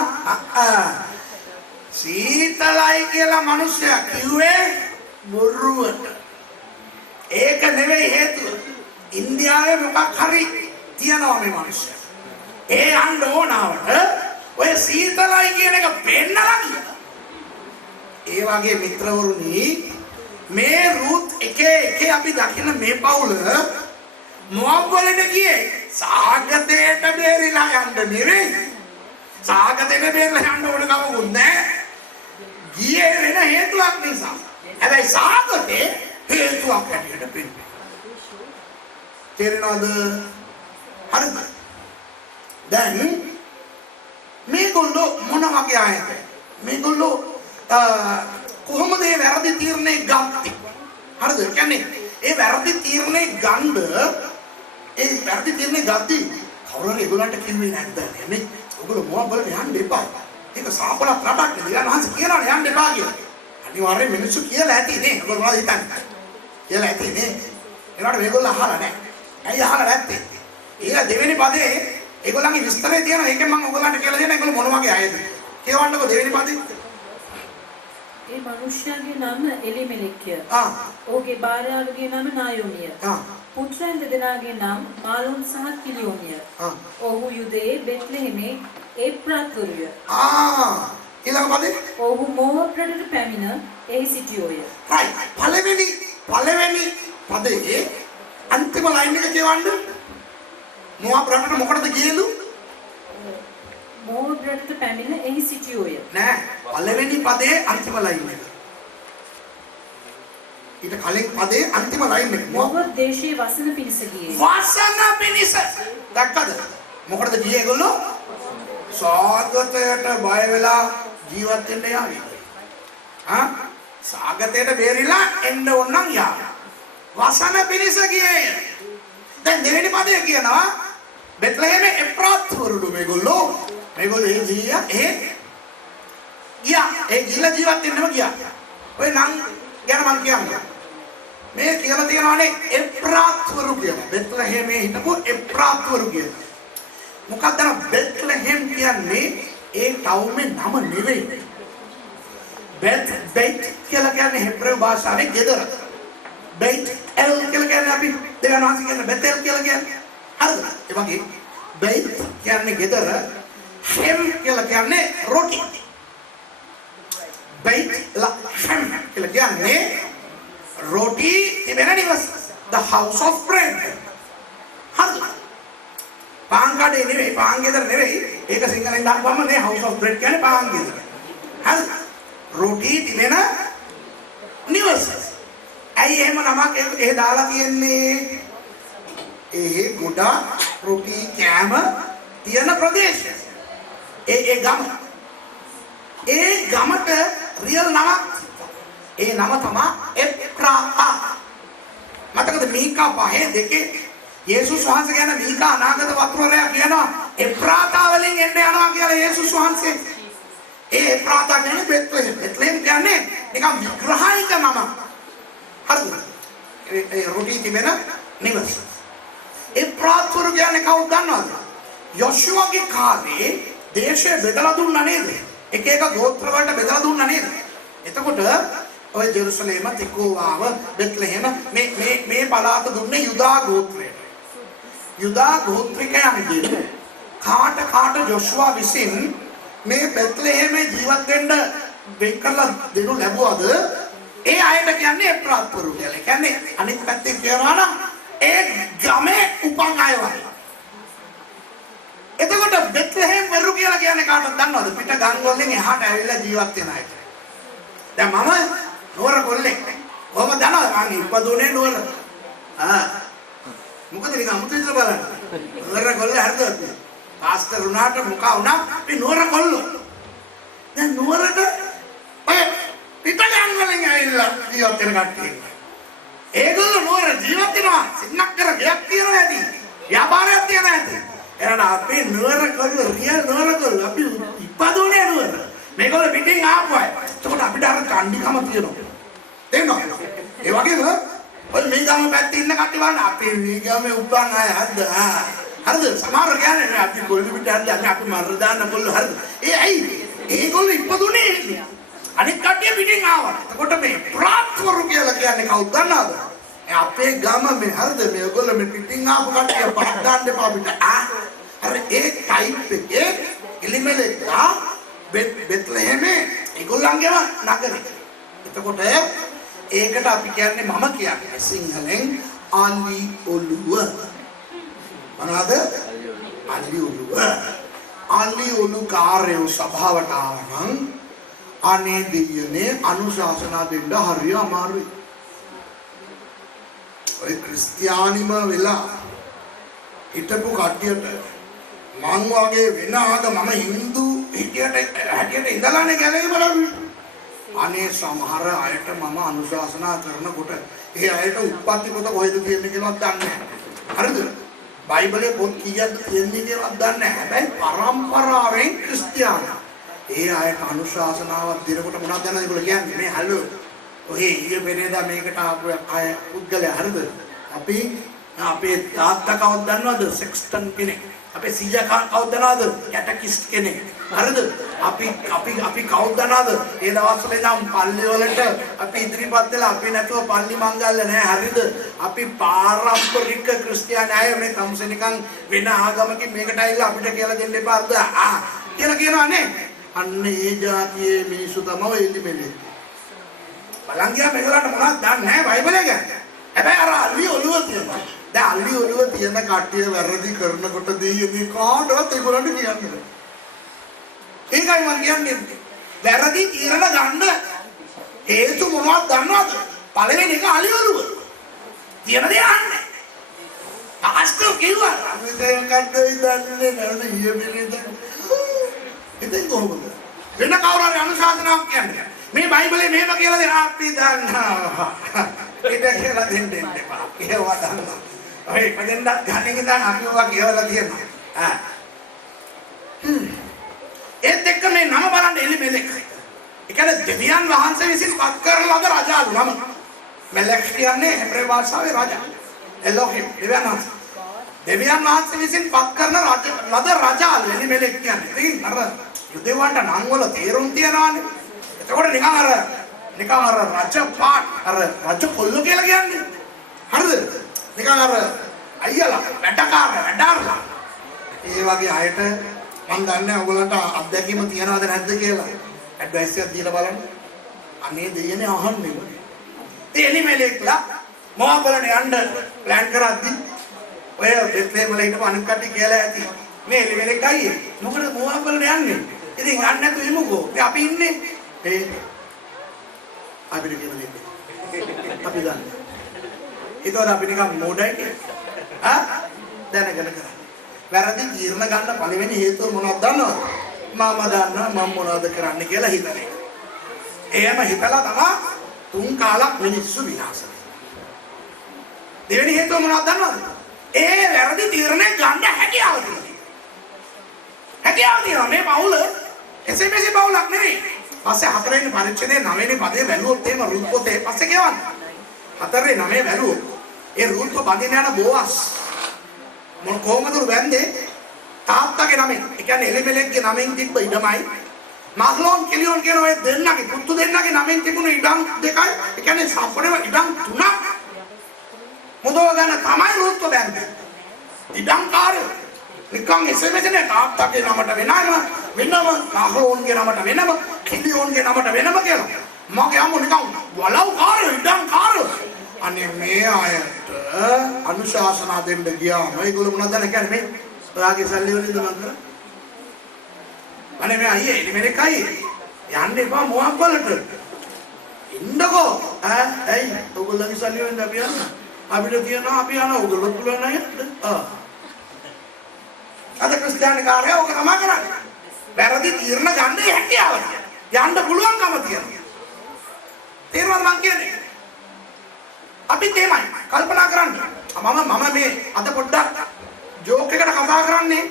සීතලයි කියලා මිනිස්සයා කිව්වේ බොරුවට. ඒක නෙවෙයි හේතුව. ඉන්දියාවේ මොකක් හරි තියනවා මේ මිනිස්සයා. ඒ යන්න ඕනවට ඔය සීතලයි කියන එක පෙන්නලා කියලා. ඒ වගේ මිත්‍රවරුනි මේ රුත් එක අපි දකින මේ පවුල මොව්වලට ගියේ සාගතයට බේරිලා යන්න නෙවෙයි. සාගතයට බේරිලා යන්න ඕන කමකුත් නැහැ. ගියේ වෙන හේතුවක් නිසා. හැබැයි සාගතේ හේතුවක් හැටියට පෙන්නනවා. තේරෙනවද? හරිද? දැන් මේගොල්ලෝ මොන වගේ අයද? මේගොල්ලෝ කොහොමද මේ වැරදි තීරණේ ගත්තේ? හරිද? කියන්නේ ඒ වැරදි තීරණේ ගන්න ඒ වැරදි තීරණේ ගත්තී කවුරු හරි ඒගොල්ලන්ට කිව්වේ නැද්ද? නේ ඔයගොල්ලෝ මොනවා බලන්න යන්න එපා. ඒක සාපලක් රටක් නේ. ඊළඟ හන්ස කියනවානේ යන්න එපා කියලා. අනිවාර්යයෙන් මිනිස්සු කියලා ඇති නේ. ඔයගොල්ලෝ මොනවද හිතන්නේ? කියලා ඇති නේ. ඒකට මේගොල්ලෝ අහලා නැහැ. ඇයි අහලා නැත්තේ? ඊළඟ දෙවෙනි පදේ ඒගොල්ලන්ගේ විස්තරය තියෙනවා. ඒකෙන් මම ඔයගොල්ලන්ට කියලා දෙන්න ඒගොල්ලෝ මොන වගේ අයද? කියවන්නකෝ දෙවෙනි පදේ. ඒ මනුෂ්‍යයාගේ නම එලිමෙලෙක්ය. ඔහුගේ භාර්යාවගේ නම නායෝමිය. පුත්‍රයන් දෙදෙනාගේ නම් මාලොන් සහ කිලියෝනිය. ඔහු යුදයේ බෙත්ලෙහෙමේ ඒප්‍රාත්වරුය. ඊළඟ පදේ ඔහු මෝවාබ් රටට පැමිණ එහි සිටියෝය. right. පළවෙනි පදේ අන්තිම ලයින් එක කියවන්න. මෝවාබ් රටට මොකටද ගියේලු? මෝවාබ් රටට පැමිණ එහි සිටියෝය. නෑ පළවෙනි පදේ අන්තිම ලයින් එක. ඊට කලින් පදේ අන්තිම ලයින් එක. මෝවාබ් දේශයේ වසන පිණිස ගියේ. වසන පිණිස. දැක්කද? මොකටද ගියේ ඒගොල්ලෝ? සාගතයට බය වෙලා ජීවත් වෙන්න යාවි. සාගතයට බේරිලා එන්න ඕන නම් යාවි. වසන පිණිස ගියේ. දැන් දෙවෙනි පදේ කියනවා බෙත්ලෙහෙමේ එප්‍රාත්වරුඩු මේගොල්ලෝ ඒ ගියා ඒ ගිහලා ජීවත් වෙන්නම ගියා. ඔය නම් ගැන මම කියන්නේ. මේ කියලා තියනවානේ එප්‍රාත්වරු කියලා. බෙත්ලෙහෙමේ හිටපු එප්‍රාත්වරු කියලා. මොකක්ද බෙත්ලෙහෙම් කියන්නේ? ඒ ටවුමේ නම නෙවෙයි. බෙත් කියලා කියන්නේ හෙබ්‍රේව භාෂාවේ ගෙදර. බෙත් එල් කියලා කියන්නේ අපි දෙවියන් කියන්නේ බෙතෙල් කියලා කියන්නේ. හරිද? ඒ වගේ බෙත් කියන්නේ ගෙදර. හෙම් කියලා කියන්නේ රොටි. බෙත් හෙම් කියලා කියන්නේ රොටි තිබෙන නිවස. The house of bread. හරිද? පාන් කඩේ නෙවෙයි, පාන් ගෙදර නෙවෙයි. ඒක සිංහලෙන් දාපුවම නේ house of bread කියන්නේ පාන් ගෙදර. හරිද? රොටි තිබෙන නිවස. ඇයි එහෙම නමක් ඒ දාලා තියෙන්නේ? ඒ ගොඩා රොටි කෑම තියෙන ප්‍රදේශය. ඒ ගමට රියල් නමක්. ඒ නම තමයි එප්‍රාතා. මතකද මීකා 5:2 යේසුස් වහන්සේ ගැන මීකා අනාගත වතුරරයා කියනවා එප්‍රාතා වලින් එන්න යනවා කියලා යේසුස් වහන්සේ. ඒ එප්‍රාතා කියන්නේ බෙත්ලෙහෙම්. බෙත්ලෙහෙම් කියන්නේ නිකන් විග්‍රහයික නම. හරිද? ඒ රොටි තිබෙන නිවස. එප්‍රාත්වරු කියන්නේ කවුද දන්නවද? යොෂුවගේ කාලේ දේශය බෙදලා දුන්නා නේද? එක එක ගෝත්‍ර වලට බෙදලා දුන්නා නේද? එතකොට ඔය ජෙරුසලේම, තිකෝවාව, බෙත්ලෙහෙම මේ පළාත දුන්නේ යුදා ගෝත්‍රයට. යුදා ගෝත්‍රිකයන්ගේ කාට ජොෂුවා විසින් මේ බෙත්ලෙහෙමේ ජීවත් වෙන්න වෙන් කරලා දෙනු ලැබුවද? ඒ අයට කියන්නේ එප්‍රාත්වරු කියලා. කියන්නේ අනිත් පැත්තෙන් කියනවා නම් ඒ ගමේ උපන් අය වගේ. එතකොට බෙත්ලෙහෙම් වෙරු කියලා කියන්නේ කාටද දන්නවද? පිට ගම් වලින් එහාට ඇවිල්ලා ජීවත් වෙන අය. දැන් මම නුවර කොල්ලෙක්. කොහොමද දන්නවද? මං ඉපදුනේ නුවර. මොකද නිකන් අමුතු විදිහට බලන්න. නුවර කොල්ල හරිද? පාස්ටර් උනාට මොකා වුණා? අපි නුවර කොල්ලෝ. දැන් නුවරට ඔය පිට ගම් වලින් ඇවිල්ලා ජීවත් වෙන කට්ටිය. ඒගොල්ලෝ නුවර ජීවත් වෙනවා. සින්නක් කර ගයක් තියනවා ඇති. ව්‍යාපාරයක් තියනවා ඇති. එරණ අපි නුවර කොල්ලෝ රියල් නුවර කොල්ලෝ අපි ඉපදුනේ නුවර. මේගොල්ලෝ පිටින් ආපු අය. එතකොට අපිට අර කණ්ඩිකම තියෙනවා. තේරෙනවද? ඒ වගේම ඔය මේ ගම පැත්තේ ඉන්න කට්ටිය බලන්න අපි මේ ගමේ උපන් අය හරිද? හරිද? සමහර කියන්නේ අපි කොල්ල පිට හරිද අපි මර දාන්න කොල්ල හරිද? ඒ ඇයි? ඒගොල්ලෝ ඉපදුනේ අනිත් කට්ටිය පිටින් ආවා. එතකොට මේ ප්‍රාත්වරු කියලා කියන්නේ කවුද දන්නවද? අපේ ගම මේ හරිද? මේගොල්ලෝ මේ පිටින් ආපු කට්ටිය පහක් දාන්න එපා අපිට. අර ඒ ටයිප් එකේ එලිමෙලෙක්ලා බෙත්ලෙහෙමේ ඒගොල්ලන්ගේම නගරේ. එතකොට ඒකට අපි කියන්නේ මම කියන්නේ සිංහලෙන් අලි ඔළුව. මොනවාද? අලි ඔළුව. අලි ඔළු කාර්යෝ සභාවට ආවනම් අනේ දෙවියනේ අනුශාසනා දෙන්න හරිය අමාරුයි. ඔය ක්‍රිස්තියානිම වෙලා හිටපු කට්ටියට මං වගේ වෙන ආගම මම හින්දු හැටියට ඉඳලානේ ගැලේ බලන්නේ. අනේ සමහර අයට මම අනුශාසනා කරනකොට ඒ අයට උප්පත්ති පොත කොහෙද තියෙන්නේ කියලාවත් දන්නේ නැහැ. හරිද? බයිබලයේ පොත් කීයක්ද තියෙන්නේ කියලාවත් දන්නේ නැහැ. හැබැයි පරම්පරාවෙන් ක්‍රිස්තියානි. ඒ අයට අනුශාසනාවක් දෙනකොට මොනවද දන්නවද ඒගොල්ලෝ කියන්නේ? මේ හලෝ. ඔහේ ඊයේ පෙරේදා මේකට ආපු අය පුද්ගලයා හරිද? අපේ තාත්තා කවුද දන්නවද? සෙක්ස්ටන් කෙනෙක්. අපේ සීයා කවුද දන්නවද? කැටකිස්ට් කෙනෙක්. හරිද? අපි කවුද දන්නවද? ඒ දවස්වල ඉඳන් පල්ලි වලට අපි ඉදිරිපත් වෙලා අපි නැතුව පල්ලි මංගල්‍ය නැහැ. හරිද? අපි පාරම්පරික ක්‍රිස්තියානි අය මේ තමුසේ නිකන් වෙන ආගමකින් මේකට ඇවිල්ලා අපිට කියලා දෙන්න එපාද? කියලා කියනවා නේ. අන්න ඒ જાතියේ මිනිස්සු තමයි එලිමෙලේ. බලන් ගියා මේගොල්ලන්ට මොනවද දන්නේ නැහැ බයිබලේ ගැන. හැබැයි අර අලි ඔළුව තියෙනවා. දැන් අලි ඔළුව තියෙන කට්ටිය වැරදි කරනකොට දෙයියනේ කාටවත් ඒගොල්ලන්ට කියන්නේ. ඒකයි මම කියන්නේ. වැරදි තීරණ ගන්න හේතු මොනවද දන්නවද? පළවෙනි එක අලි ඔළුව. කියන දේ අහන්නේ. ආස්තෝ කිව්වා. අපි දැන් කද්දේ දන්නේ නැහැ ඊයේ මෙලේ. ඉතින් කොහොමද? වෙන කවුරු හරි අනුශාසනාවක් කියන්නේ. මේ බයිබලේ මේව කියලා දෙන අපි දන්නවා. ඒක කියලා දෙන්න එපා. ඒවා දන්නවා. ඔය පදෙන්ඩක් ගණන් ඉඳන් අපි ඔවා කියවලා තියෙනවා. ඒත් එක්ක මේ නම බලන්න එලිමෙලෙක්. ඒ කියන්නේ දෙවියන් වහන්සේ විසින් පත් කරන ලද රජාලු නම. මෙලෙක් කියන්නේ හෙබ්‍රේ භාෂාවේ රජා. එලෝහිම් දෙවියන් වහන්සේ විසින් පත් කරන ලද රජාලු එලිමෙලෙක් කියන්නේ. ඉතින් අර යුදෙවන්ට නම් වල තේරුම් තියනවානේ. එතකොට නිකන් අර රජ පාට අර රජ කොල්ල කියලා කියන්නේ. හරිද? නිකන් අර අයියලා වැඩකාරලා. ඒ වගේ අයට මම දන්නේ ඔයගලන්ට අත්දැකීම තියනවද නැද්ද කියලා. ඇඩ්වයිස් එකක් දීලා බලන්න. අනේ දෙයනේ අහන්නේ. ඒ එලිමෙලෙක්ලා මොහොතලනේ යන්න ප්ලෑන් කරද්දි ඔය බෙත්ලේම් වල හිටපු අනිත් කට්ටිය කියලා ඇති. මේ එලිමෙලෙක් අයියේ. මොකද මොහොතලනේ යන්නේ. ඉතින් යන්න නැතු එමුකෝ. අපි ඉන්නේ අපිට කියලා දෙන්නේ. අපි දන්නේ. ඒතකොට අපි නිකන් මොඩයි කියන්නේ. දැනගෙන කරා. වැරදි තීරණ ගන්න පළවෙනි හේතුව මොනවද දන්නවද? මම දන්නවා මම මොනවද කරන්න කියලා හිතන එක. එහෙම හිතලා තමයි තුන් කාලක් මිනිස්සු විනාශ වෙන්නේ. දෙවෙනි හේතුව මොනවද දන්නවද? ඒ වැරදි තීරණ ගන්න හැකියාව තියෙනවා. හැකියාව තියෙනවා මේ පවුල එසේ මෙසේ පවුලක් නෙවෙයි. පස්සේ හතරවෙනි පරීක්ෂණයේ 9 වෙනි පදේ වැළුවොත් එහෙම රුත් පොතේ පස්සේ කියවන්න. 4 9 වැළුවොත් ඒ රුත් බඳින යන බෝවස් මොන කොහොමද වැන්දේ තාත්තගේ නමෙන්. ඒ කියන්නේ එලිමෙලෙක්ගේ නමෙන් තිබ්බ ඉඩමයි මහ්ලෝන් කෙලියෝන් කියන ඔය දෙන්නගේ පුතු දෙන්නගේ නමෙන් තිබුණු ඉඩම් දෙකයි. ඒ කියන්නේ සම්පූර්ණව ඉඩම් 3ක් මොදව ගන්න තමයි රුත් බැන්දේ. ඉඩම් කාර්යය නිකන් SMS නේ තාත්තගේ නමට වෙනම මහ්ලෝන්ගේ නමට වෙනම කෙලියෝන්ගේ නමට වෙනම කියලා. මගේ අම්මෝ නිකන් වලව් කාර්යය ඉඩම් කාර්යය. අනේ මේ අයට අනුශාසනා දෙන්න ගියාම ඒගොල්ලෝ මොනවද කියන්නේ මේ ඔයාගේ සල්ලි වලින්ද මං කරන්නේ අනේ මේ අයියේ මෙලෙකයි යන්න එපා මොහක් වලට ඉන්නකෝ ඇයි ඔයගොල්ලෝගේ සල්ලි වලින්ද අපි යන්නේ අපිට තියනවා අපි යනවා ඔයගොල්ලෝ පුළුවන් නෑ අද ක්‍රිස්තියානි කාර්යය ඔක තමයි කරන්නේ වැරදි තීරණ ගන්න හැකියාව යන්න පුළුවන්කම තියෙනවා තේරුණාද මං කියන්නේ අපි තේමයි කල්පනා කරන්න මම මේ අද පොඩ්ඩක් ජෝක් එකකට කතා කරන්නේ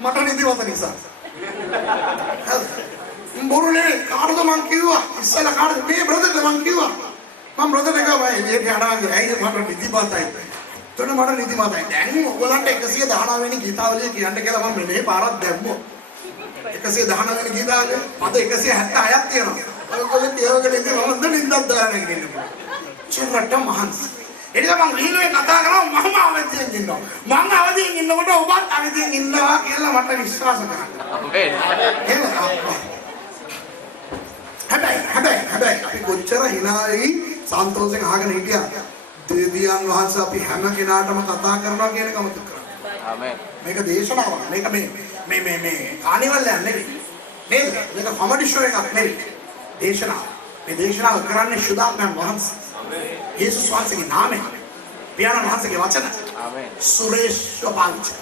මට නිදිමත නිසා බොරුනේ කාටද මං කිව්වා ඉස්සෙල්ලා කාටද මේ බ්‍රදර්ට මං කිව්වා මම බ්‍රදර්ට කිව්වා ඒක යනවා ඇයි මට නිදිමතයි එතන මට නිදිමතයි දැන් ඔයගලන්ට 119 වෙනි ගීතාවලිය කියන්න කියලා මම මේ පාරක් දැම්මෝ 119 වෙනි ගීතාවලිය පද 176ක් තියෙනවා ඔයගොල්ලෝ තියවගෙන ඉඳන් මම හොඳ නින්දක් දාගෙන ඉන්නවා චිරට මහන්සි එනිසා මම ලීලුවේ කතා කරනවා මම අවදියෙන් ඉන්නවා මම අවදියෙන් ඉන්නකොට ඔබත් අවදියෙන් ඉන්නවා කියලා මට විශ්වාස කරන්න හැබැයි අපි කොච්චර හිනායි සන්තෝෂයෙන් අහගෙන හිටියා දෙවියන් වහන්සේ අපි හැම කෙනාටම කතා කරනවා කියන එක අමතක කරන්න. ආමේන්. මේක දේශනාවක්. මේක මේ කානිවල් එකක් නෙවෙයි. නේද? මේක කොමඩි ෂෝ එකක් නෙවෙයි. දේශනාව. මේ දේශනාව කරන්නේ ශුද්ධාත්මයන් වහන්සේ. ආමේන්. යේසුස් වහන්සේගේ නාමයෙන්. පියාණන් වහන්සේගේ වචන. ආමේන්. සුරේෂ්ව පාවිච්චි.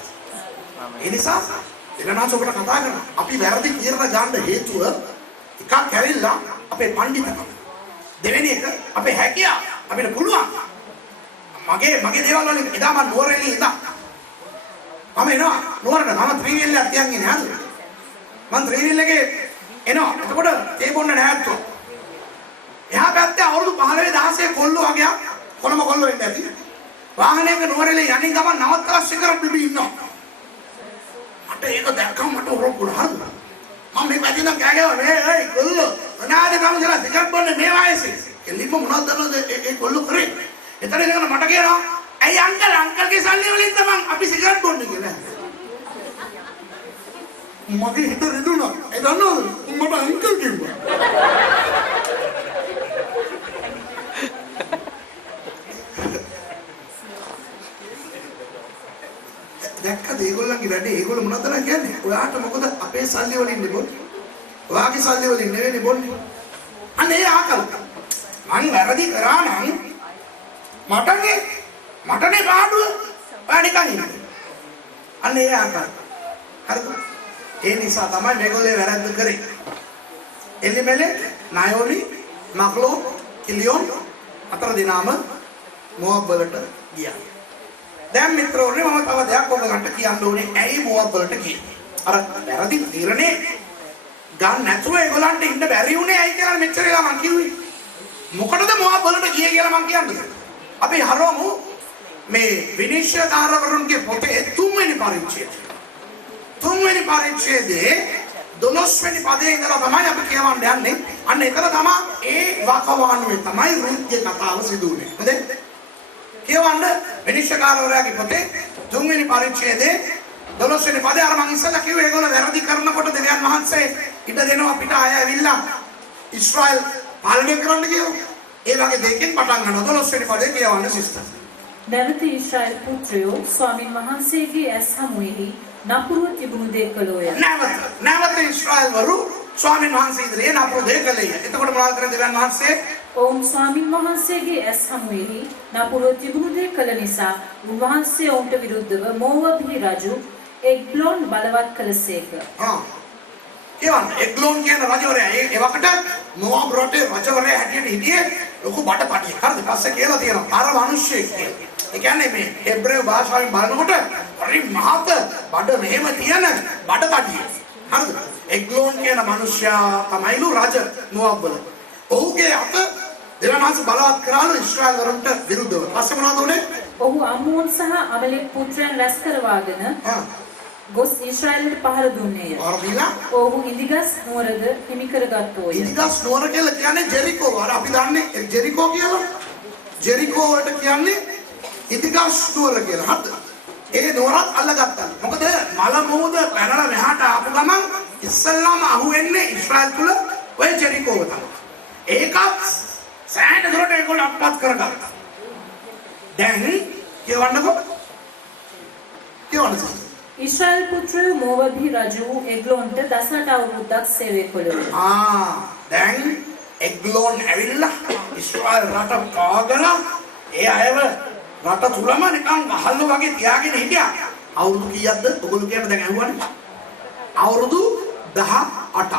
ආමේන්. ඒ නිසා එවනාස ඔබට කතා කරනවා. අපි වැරදි තීරණ ගන්න හේතුව එකක් ඇවිල්ලා අපේ පඬිතුකම. දෙවෙනි එක අපේ හැකියාව. අපිට පුළුවන්. මගේ දේවල් වලින් එදා මම නුවරඑළියේ ඉඳන් මම එනවා නුවරට මම ත්‍රිවිල් එකක් තියන් ඉන්නේ හරිද මම ත්‍රිවිල් එකේ එනවා එතකොට තේ බොන්න නැහැත්තෝ එහා පැත්තේ අවුරුදු 15 16 කොල්ලෝ වගේ කොළම කොල්ලෝ ඉන්න ඇති වාහනයක නුවරඑළියේ යන්නේ ගමන් නවත්තලා සිගරට් බිබී ඉන්නවා මට ඒක දැක්කම මට උරපුණ හරිද මම මේ පැත්තෙන් කෑ ගැහුවා ඒ කොල්ලෝ මොනවාද කමදලා සිගරට් බොන්නේ මේ වයසේ එළිම මොනවද දන්නවද ඒ කොල්ලෝ කරේ එතන ඉඳගෙන මට කියනවා ඇයි අංකල්ගේ සල්ලි වලින් තමයි අපි සිගරට් බොන්නේ කියලා. මගේ හිත රිදුණා. ඒ දන්නවද? මට අංකල් කිව්වා. දැක්කද ඒගොල්ලන්ගේ වැඩේ ඒගොල්ලෝ මොනවද කියන්නේ? ඔයාට මොකද අපේ සල්ලි වලින් නෙබොන්නේ? ඔයාගේ සල්ලි වලින් නෙවෙයි බොන්නේ. අනේ ආකල්. මං වැරදි කරා නම් මටනේ පාඩුව ඔයා නිකන් ඉන්නේ. අන්න ඒ ආකාරය. හරිද? ඒ නිසා තමයි මේගොල්ලෝ වැරද්ද කරේ. එලිමෙලෙක්, නයෝනි, මක්ලෝ, කිලියොන් අතර දිනාම මොවබ් වලට ගියා. දැන් මිත්‍රෝනේ මම තව දෙයක් ඔබලන්ට කියන්න ඕනේ. ඇයි මොවබ් වලට ගියේ? අර වැරදි තීරණේ ගන්න නැතුව ඒගොල්ලන්ට ඉන්න බැරි වුණේ ඇයි කියලා මෙච්චර වෙලා මං කිව්වේ. මොකටද මොවබ් වලට ගියේ කියලා මං කියන්නේ. අපි හරවමු මේ විනිශ්චයකාරවරුන්ගේ පොතේ තුන්වෙනි පරිච්ඡේදයේ 12 වෙනි පදයේ ඉඳලා තමයි අපි කියවන්න යන්නේ. අන්න එතන තමයි ඒ වකවානුවේ තමයි රුත්ගේ කතාව සිදු වෙන්නේ. හරිද? කියවන්න විනිශ්චයකාරවරයාගේ පොතේ තුන්වෙනි පරිච්ඡේදයේ 12 වෙනි පදේ අර මං ඉස්සෙල්ලා කිව්වේ ඒගොල්ලෝ වැරදි කරනකොට දෙවියන් වහන්සේ ඉඩ දෙනවා අපිට ආය ඇවිල්ලා ඊශ්‍රායල් පාලනය කරන්න කියලා. ඒ වගේ දෙකෙන් පටන් ගන්නවා 12 වෙනි පදේ කියවන්න සිස්ටර්. නැවත ඊශ්‍රායල් පුත්‍රයෝ ස්වාමින් වහන්සේගේ ඇස් හමුවෙහි නපුරුව තිබුණු දේ කළෝය. නැවත ඊශ්‍රායල් වරු ස්වාමින් වහන්සේ ඉදිරියේ නපුරු දේ කළේය. එතකොට මොනවද කරන්නේ දෙවියන් වහන්සේ? ඔවුන් ස්වාමින් වහන්සේගේ ඇස් හමුවෙහි නපුරුව තිබුණු දේ කළ නිසා උන්වහන්සේ ඔවුන්ට විරුද්ධව මෝවබ්හි රජු එග්ලෝන් බලවත් කළසේක. එවන් එග්ලෝන් කියන රජවරයා ඒ වකට මොවබ් රටේ රජවරයා හැටියට හිටියේ ලොකු බඩපටියෙක්. හරිද? පස්සේ කියලා තියෙනවා අර මිනිස්සෙක් කියලා. ඒ කියන්නේ මේ හෙබ්‍රේව භාෂාවෙන් බලනකොට හරි මහත බඩ මෙහෙම තියෙන බඩපටියෙක්. හරිද? එග්ලෝන් කියන මිනිසයා තමයිලු රජ මොවබ් වල. ඔහුගේ අත දෙවනාස බලවත් කරාලු ඊශ්‍රායල් වරුන්ට විරුද්ධව. පස්සේ මොනවද උනේ? ඔහු අම්මෝන් සහ අමලෙක් පුත්‍රයන් රැස් කරවාගෙන ගොස් ඊශ්‍රායලට පහර දුන්නේය. ඔහු ඉදිගස් නුවරද හිමි කරගත්තෝය. ඉදිගස් නුවර කියලා කියන්නේ ජෙරිකෝ. අර අපි දන්නේ ජෙරිකෝ කියලා. ජෙරිකෝ වලට කියන්නේ ඉදිගස් නුවර කියලා. හරිද? ඒ නුවරත් අල්ලගත්තා. මොකද මල මොහොත පැනලා මෙහාට ආපු ගමන් ඉස්සල්ලාම අහුවෙන්නේ ඊශ්‍රායල් තුල ඔය ජෙරිකෝව තමයි. ඒකත් සෑහෙන දුරට ඒගොල්ලෝ අත්පත් කරගත්තා. දැන් කියවන්නකෝ. කියවන්න සිස්ටර්. ඊශ්‍රායල් පුත්‍රයෝ මෝවභි රජු එග්ලොන්ට 18 අවුරුද්දක් සේවය කළෝ. දැන් එග්ලොන් ඇවිල්ලා ඊශ්‍රායල් රට පාගලා ඒ අයව රට තුලම නිකන් ගහල්ලු වගේ තියාගෙන හිටියා. අවුරුදු කීයක්ද? ඔයගොල්ලෝ කියන දැන් අහුවනේ. අවුරුදු 18ක්.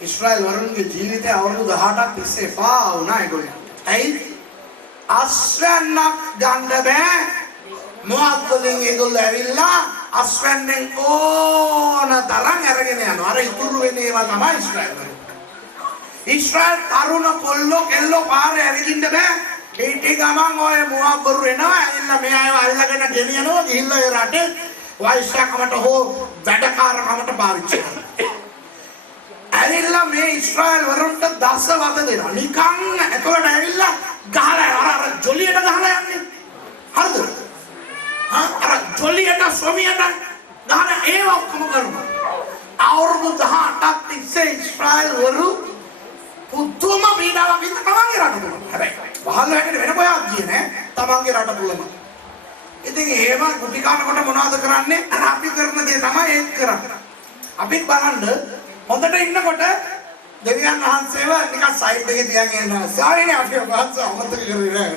ඊශ්‍රායල් වරුන්ගේ ජීවිතය අවුරුදු 18ක් තිස්සේ පා වුණා ඒගොල්ලෝ. ඇයි? අස්වැන්නක් ගන්න බෑ. මොහොත් වලින් ඒගොල්ලෝ ඇවිල්ලා අස්වැන්නෙන් ඕන තරම් අරගෙන යනවා. අර ඉතුරු වෙන ඒවා තමයි ඊශ්‍රායල් වරු. ඊශ්‍රායල් තරුණ කොල්ලෝ කෙල්ලෝ පාරේ ඇවිදින්න බෑ. ඒටි ගමන් ඔය මොහොත් වරු එනවා. ඇවිල්ලා මේ අයව අල්ලගෙන ගෙනියනවා. ගිහිල්ලා ඒ රටේ වයිසකමට හෝ වැඩකාරකමට පාවිච්චි කරනවා. ඇවිල්ලා මේ ඊශ්‍රායල් වරුන්ට දස වද දෙනවා. නිකන් එතකොට ඇවිල්ලා ගහලා අර ජොලියට ගහලා යන්නේ. හරිද? අර ජොලියට සොමියට ගහන ඒව ඔක්කොම කරනවා. අවුරුදු 18ක් තිස්සේ ඊශ්‍රායල් වරු පුදුම පීඩාවක් විඳ තමන්ගේ රට තුල. හැබැයි වහල් වැටෙන්න වෙන කොහොමද ගියේ නෑ තමන්ගේ රට තුලම. ඉතින් එහෙම කුටි කනකොට මොනවද කරන්නේ? අපි කරන දේ තමයි ඒක කරන්නේ. අපි බලන්න හොඳට ඉන්නකොට දෙවියන් වහන්සේව නිකන් සයිඩ් එකේ තියන් ඉන්නවා. සාරිනේ අපි වහන්සේ අමතක කරේ නෑ.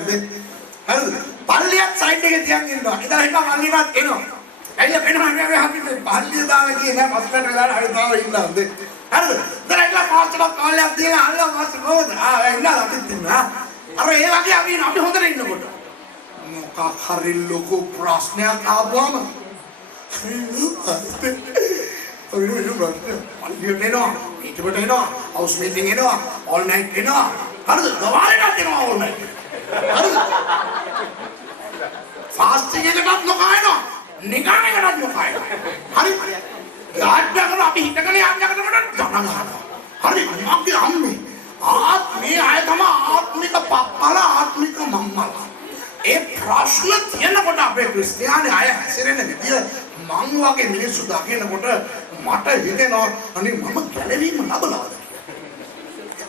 හරිද? පල්ලියක් සයිඩ් එකේ තියන් ඉන්නවා. ඉතින් එක මල්ලිවත් එනවා. ඇයිලා වෙනවා මේ අපි පල්ලිය දාලා ගියේ නෑ පස්සට වෙලාවට හරි තාම ඉන්නවා. හරිද? දැන් ඒක පාස්ටර් කාලයක් දීලා අල්ලා මාස්ටර් මොකද? ඉන්නවා අපිත් ඉන්නවා. අර ඒ වගේ අපි හොඳට ඉන්නකොට මොකක් හරි ලොකු ප්‍රශ්නයක් ආවම පල්ලියට එනවා, පිටුපට එනවා, හවුස් මීටින් එනවා, ඕල් නයිට් එනවා. හරිද? ගවාලටත් එනවා ඕල් නයිට්. හරිද? ෆාස්ටිං එකකට නොකයනවා. නිකන් එකකට නොකයනවා. හරි? යාත්‍රාකර අපි හිතගෙන යන්නකට ගණන් හරි මගේ අම්මේ ආත්මේ ආය තමයි ආත්මික පප්පල ආත්මික මම්මලා. ඒ ප්‍රශ්න තියෙනකොට අපේ ක්‍රිස්තියානි අය හැසිරෙන විදිය මං වගේ මිනිස්සු දකිනකොට මට හිතෙනවා අනේ මම ගැලවීම ලබලාද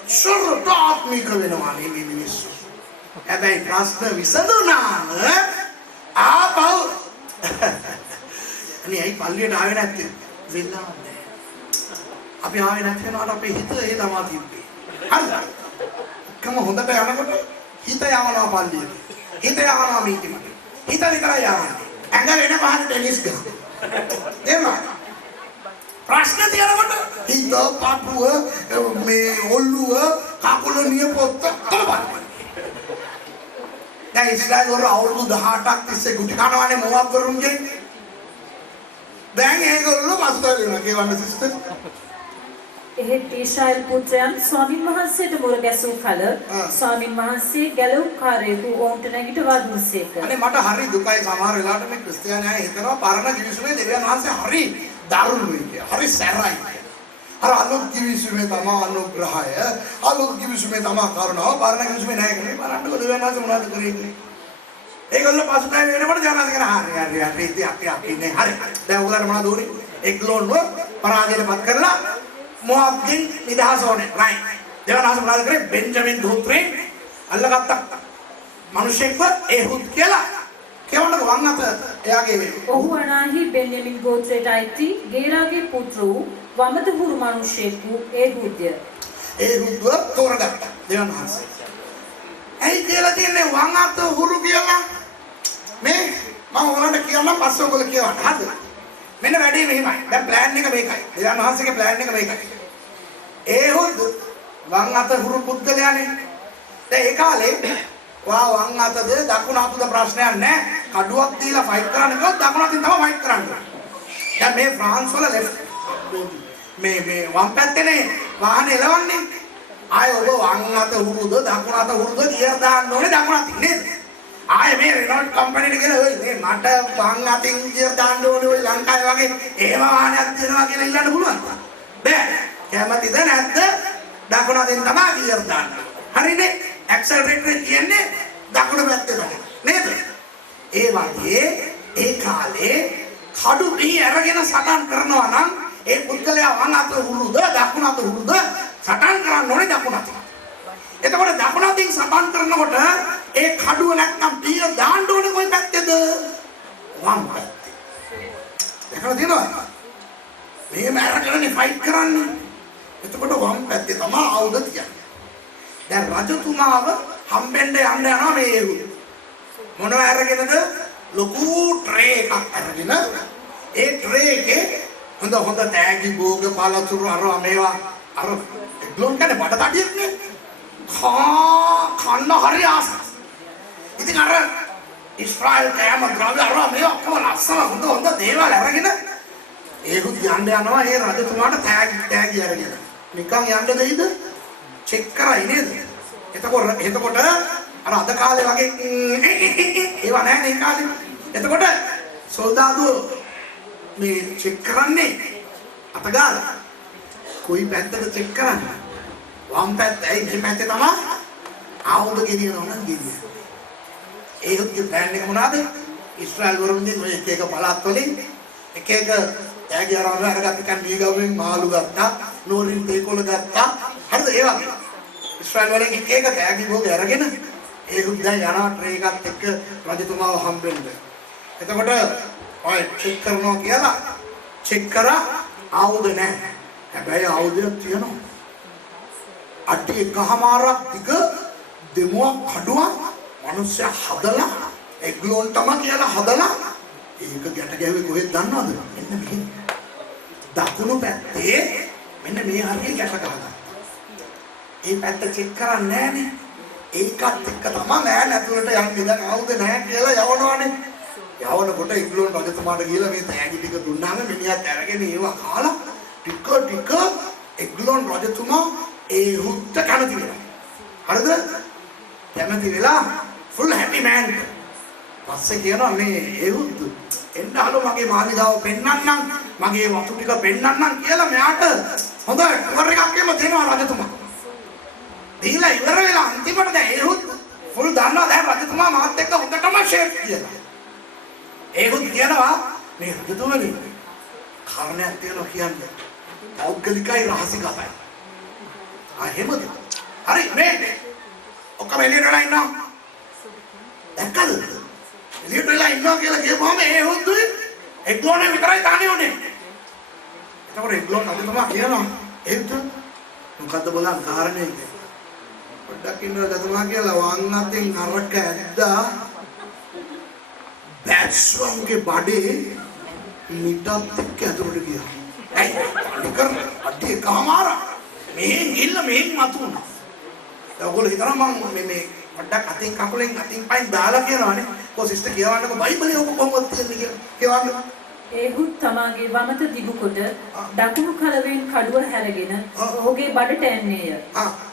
කියලා. ආත්මික වෙනවා මේ මිනිස්සු. හැබැයි ප්‍රශ්න විසඳුණාම ආපහු අනේ ඇයි පල්ලියට ආවේ නැත්තේ? වෙලා නැහැ. අපි ආවේ නැත්නම් අපේ හිත ඒ තමයි තිබ්බේ. හරිද? කම හොඳට යනකොට හිත යවනවා පල්ලියට. හිත යවනවා මීටිමට. හිත විතරයි යවන්නේ. ඇඟ වෙන පහට ටෙනිස් ගහනවා. එහෙමයි. ප්‍රශ්න තියනකොට හිත පාපුව මේ ඔල්ලුව කකුල නියපොත්ත තමයි. දැන් ඉස්රායල් වල අවුරුදු 18ක් තිස්සේ ගුටි කනවානේ මොකක් කරුන්ගේ. දැන් ඒගොල්ලෝ මස්තර වෙනවා කියවන්න සිස්ටර්. එහෙත් ඊශ්‍රායල් පුත්‍රයන් ස්වාමින් වහන්සේට මුර ගැසූ කල ස්වාමින් වහන්සේ ගැලවුම්කාරයෙකු ඔවුන්ට නැගිටවා දුන්සේක. අනේ මට හරි දුකයි සමහර වෙලාවට මේ ක්‍රිස්තියානි අය හිතනවා පරණ කිවිසුමේ දෙවියන් වහන්සේ හරි දරුණුයි කියලා. හරි සැරයි. අර අලුත් කිවිසුමේ තමයි අනුග්‍රහය. අලුත් කිවිසුමේ තමයි කරුණාව. පරණ කිවිසුමේ නැහැ කියන්නේ බලන්නකො දෙවියන් වහන්සේ මොනවද කරේ කියලා. ඒගොල්ලෝ පසුතැවෙ වෙනකොට ජනවාද කියන හරි ඉතින් අපි නේ හරි. දැන් ඔයගොල්ලන්ට මොනවද උනේ? එග්ලොන්ව පරාජයටපත් කරලා මොහොත්කින් නිදහස ඕනේ. රයිට්. දෙවනාස මොනවද කරේ? බෙන්ජමින් දූත්‍රේ අල්ලගත්තා. මිනිසෙක්ව ඒහුද් කියලා කියවන්නකො වං අත එයාගේ වේ. ඔහු අනාහි බෙන්යමින් ගෝත්‍රයට අයිති ගේරාගේ පුත්‍ර වූ වමදහුරු මිනිසෙකු ඒහුද්ය. ඒහුද්ව තෝරගත්තා දෙවනාස. ඇයි කියලා තියන්නේ වං අත හුරු කියලා? මේ මම ඔයාලට කියන්නම් පස්සේ ඔයගොල්ලෝ කියවන්න. හරිද? මෙන්න වැඩේ මෙහෙමයි. දැන් ප්ලෑන් එක මේකයි. දෙවියන් වහන්සේගේ ප්ලෑන් එක මේකයි. ඒහුද් වං අත හුරු පුද්ගලයානේ. දැන් ඒ කාලේ වං අතද දකුණු අතද ප්‍රශ්නයක් නැහැ. කඩුවක් දීලා ෆයිට් කරන්න ගියොත් දකුණු අතින් තමයි ෆයිට් කරන්නේ. දැන් මේ ෆ්‍රාන්ස් වල ලෙෆ්ට් මේ වම් පැත්තේනේ වාහනේ එලවන්නේ. ආය ඔබ වං අත හුරුද දකුණු අත හුරුද ගියර් දාන්න ඕනේ දකුණු අතින් නේද? ආයේ මේ රෙනෝල්ට් කම්පැනිට ගිහලා ඔය මේ මට වං අතින් ගියර් දාන්න ඕනේ ඔය ලංකාවේ වගේ එහෙම වාහනයක් දෙනවා කියලා ඉල්ලන්න පුළුවන්. බෑ. කැමතිද නැද්ද? දකුණු අතින් තමයි ගියර් දාන්න. හරිනේ? ඇක්සලරේටර් කියන්නේ දකුණු පැත්තේ තමයි. නේද? ඒ වගේ ඒ කාලේ කඩු බිහි අරගෙන සටන් කරනවා නම් ඒ පුද්ගලයා වං අත හුරුද දකුණු අත හුරුද සටන් කරන්න ඕනේ දකුණු අතින්. එතකොට දකුණ අතින් සබන් කරනකොට ඒ කඩුව නැත්නම් පිය දාන්න ඕනේ කොයි පැත්තේද? වම් පැත්තේ. දැකලා තියෙනවද? මේ මෑරකනේ ෆයිට් කරන්නේ. එතකොට වම් පැත්තේ තමයි ආයුධ තියන්නේ. දැන් රජතුමාව හම්බෙන්න යන්න යනවා මේ ඒගොල්ලෝ. මොනව අරගෙනද? ලොකු ට්‍රේ එකක් අරගෙන ඒ ට්‍රේ එකේ හොඳ තෑගි භෝග පළතුරු අර මේවා අර එග්ලොන් කන්නේ බඩ තඩියක්නේ. කන්න හරි ආසයි. ඉතින් අර ඉස්රායල් කෑම ද්‍රව්‍ය අර මේවා ඔක්කොම ලස්සන හොඳ දේවල් අරගෙන ඒකුත් යන්න යනවා ඒ රජතුමාට තෑගි අරගෙන. නිකන් යන්න දෙයිද? චෙක් කරයි නේද? එතකොට අර අද කාලේ වගේ ඒවා නැහැ නේ කාලේ. එතකොට සොල්දාදුවෝ මේ චෙක් කරන්නේ අතගාලා. කොයි පැත්තද චෙක් කරන්නේ? වම් පැත්ත. ඇයි මේ පැත්තේ තමයි ආයුධ ගෙනියනවා නම් ගෙනියන්නේ. ඒකේ ප්ලෑන් එක මොනවාද? ඉස්රායල් වරුන්ගේ මේ එක පළාත් වලින් එක තෑගි අරගත්ත එකන් දීගවෙන් මාළු ගත්තා, නෝරින් තේකොළ ගත්තා. හරිද? ඒ වගේ. ඉස්රායල් වලින් එක තෑගි භෝග අරගෙන ඒකුත් දැන් යනවා ට්‍රේ එකත් එක්ක රජතුමාව හම්බෙන්න. එතකොට ඔය චෙක් කරනවා කියලා චෙක් කරා ආයුධ නැහැ. හැබැයි ආයුධයක් තියෙනවා. අටි එකමාරක් දිග දෙමුවක් කඩුවක් මිනිස්සු හදලා එග්ලෝන් තමයි කියලා හදලා ඒක ගැට ගැහුවේ කොහෙද දන්නවද? මෙන්න මෙහි. දකුණු පැත්තේ මෙන්න මේ හරිය ගැට ගහගත්තා. ඒ පැත්ත චෙක් කරන්නේ නැහනේ. ඒකත් එක්ක තමයි නෑ නැතුලට යන්නේ. දැන් ආවුද නැහැ කියලා යවනවානේ. යවනකොට ඉග්ලෝන් රජතුමාට ගිහලා මේ තෑගි ටික දුන්නාම මිනිහත් අරගෙන ඒවා කාලා ටික ඉග්ලෝන් රජතුමා ඒ හුත්ත කැමති වෙනවා. හරිද? කැමති වෙලා ෆුල් හැපි මෑන්. පස්සේ කියනවා මේ ඒ හුත්ත එන්න අහලෝ මගේ මාලිගාව පෙන්නන්නම්, මගේ වතු ටික පෙන්නන්නම් කියලා මෙයාට හොඳ ටුවර් එකක් එම දෙනවා රජතුමා. දීලා ඉවර වෙලා අන්තිමට දැන් ඒහුත් ෆුල් දන්නවා දැන් රජතුමා මාත් එක්ක හොඳටම ෂේප් කියලා. ඒහුත් කියනවා මේ රජතුමනි කාරණයක් තියෙනවා කියන්නේ. පෞද්ගලිකයි රහසිගතයි. එහෙමද? හරි මේ ඔක්කොම එළියට වෙලා ඉන්නවා. දැක්කද? එළියට වෙලා ඉන්නවා කියලා කියපුවාම ඒහුත් එග්ලෝනේ විතරයි තාන්නේ උනේ. එතකොට එග්ලෝන් රජතුමා කියනවා ඒත් මොකද්ද බලන්න කාරණේ කියලා. පොඩ්ඩක් ඉන්නවා රජතුමා කියලා වම් අතින් නරක ඇද්දා බැස්වන්ගේ බඩේ මිටත් එක්ක ඇතුළට ගියා. ඇයි? නිකන් අටි එකමාර මෙහෙන් ගිල්ල මෙහෙන් මතුණා. ඒගොල්ලෝ හිතනවා මම මේ පොඩ්ඩක් අතින් කකුලෙන් අතින් පයින් දාලා කියනවානේ. කො සිස්ටර් කියවන්නකො බයිබලේ ඔක කොහොමද තියෙන්නේ කියලා කියවන්න. ඒහුත් තමාගේ වමත දිගු කොට දකුණු කලවෙන් කඩුව හැරගෙන ඔහුගේ බඩට ඇන්නේය.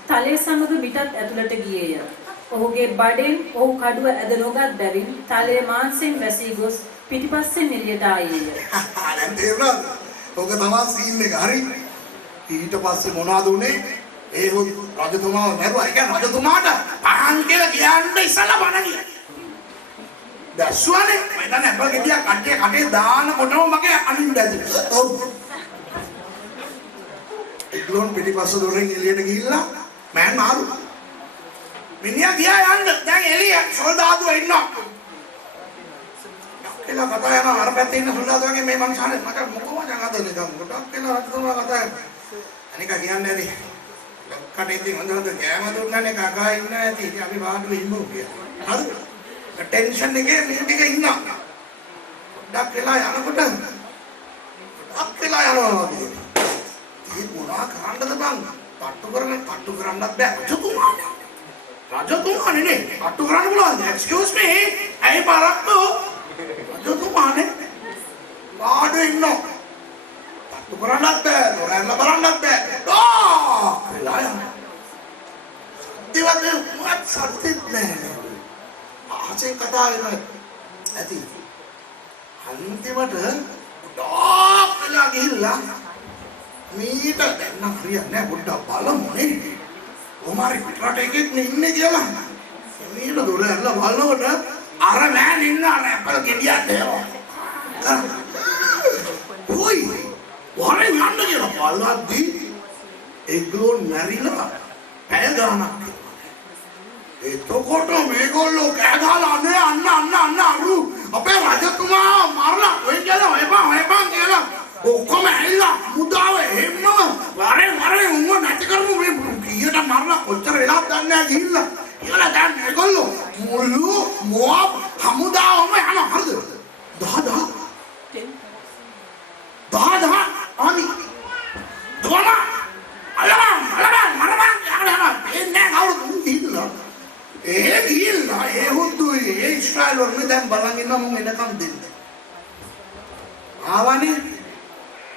තලය සමග මිටත් ඇතුළට ගියේය. ඔහුගේ බඩෙන් ඔහු කඩුව ඇද නොගත් බැවින් තලය මාංශයෙන් වැසී ගොස් පිටිපස්සෙන් එළියට ආයේය. දැන් තේරුණාද? ඔක තමයි සීන් එක. හරි. ඊට පස්සේ මොනවද උනේ? ඒහුත් රජතුමාව මැරුවා. ඒ කියන්නේ රජතුමාට පහන් කියලා කියන්න ඉස්සලා බණ ගියා. දැස්වනේ මම දැන් අපල් ගෙඩියක් කටේ දානකොටම මගේ අනින් දැදි. ඔව්. එග්ලෝන් පිටිපස්ස දොරෙන් එළියට ගිහිල්ලා මෑන් මාරු. මිනිහා ගියා යන්න. දැන් එළිය සොල්දාදුව ඉන්නවා. එලා කතා යනවා අර පැත්තේ ඉන්න සොල්දාදුවගේ මේ මනුස්සයානේ මට මොකවද හදන්නේ දැන් ගොඩක් වෙලා රජතුමා කතා කරනවා. අනික කියන්නේ ඇති. ලොක්කට ඉතින් හොඳ කෑම දුන්නානේ කකා ඉන්න ඇති. ඉතින් අපි වාඩිව ඉන්නු කියලා. හරිද? ටෙන්ෂන් එකේ මේ ටික ඉන්නවා. ඩක් වෙලා යනකොට ඩක් වෙලා යනවා වගේ. ඉතින් මොනවා කරන්නද බං? පට්ටු කරන්නත් බෑ. රජතුමානේ නේ. පට්ටු කරන්න බලන්න. excuse me. ඇයි පාරක්කෝ? රජතුමානේ. වාඩි ඉන්නවා. පට්ටු කරන්නත් බෑ. දොරැල්ල බලන්නත් බෑ. වෙලා යනවා. දෙවන්නේ මොකක් සත්‍යෙත් නෑ. ආසෙන් කතා වෙනවා ඇති. අන්තිමට ඩොක් වෙලා ගිහිල්ලා මීට දැන් හරියන්නේ නැහැ පොඩ්ඩක් බලමු නේ. කොමාරි පිටරට එකෙක් ඉන්නේ කියලා. මීට දොර ඇරලා බලනකොට අර මෑන් ඉන්න අර අපල ගෙඩියක් දෙනවා. ඔයි වරෙන් යන්න කියලා බලද්දි එග්ලෝන් මැරිලා පැය ගානක් එතකොට මේගොල්ලෝ කෑ ගහලා අන්න අරු අපේ රජතුමා මරලා ඔය කියලා ඔයපන් කියලා ඔක්කොම ඇවිල්ලා මුදාව එහෙම්ම වරේ උන්ව නැති කරමු මේ කීයට මරලා කොච්චර වෙලාවක් දන්නේ නැහැ ගිහිල්ලා කියලා දැන් මේගොල්ලෝ මුළු මොබ් හමුදාවම යනවා හරිද 10 අනි දුවන අලමන් මරමන් එන්නේ කවුරුද ගිහිල්ලා ගිහිල්ලා ඒ හුදුයි ඒ ඉස්රායල් වරුනේ දැන් බලන් ඉන්නවා මම එනකම් දෙන්න ආවනේ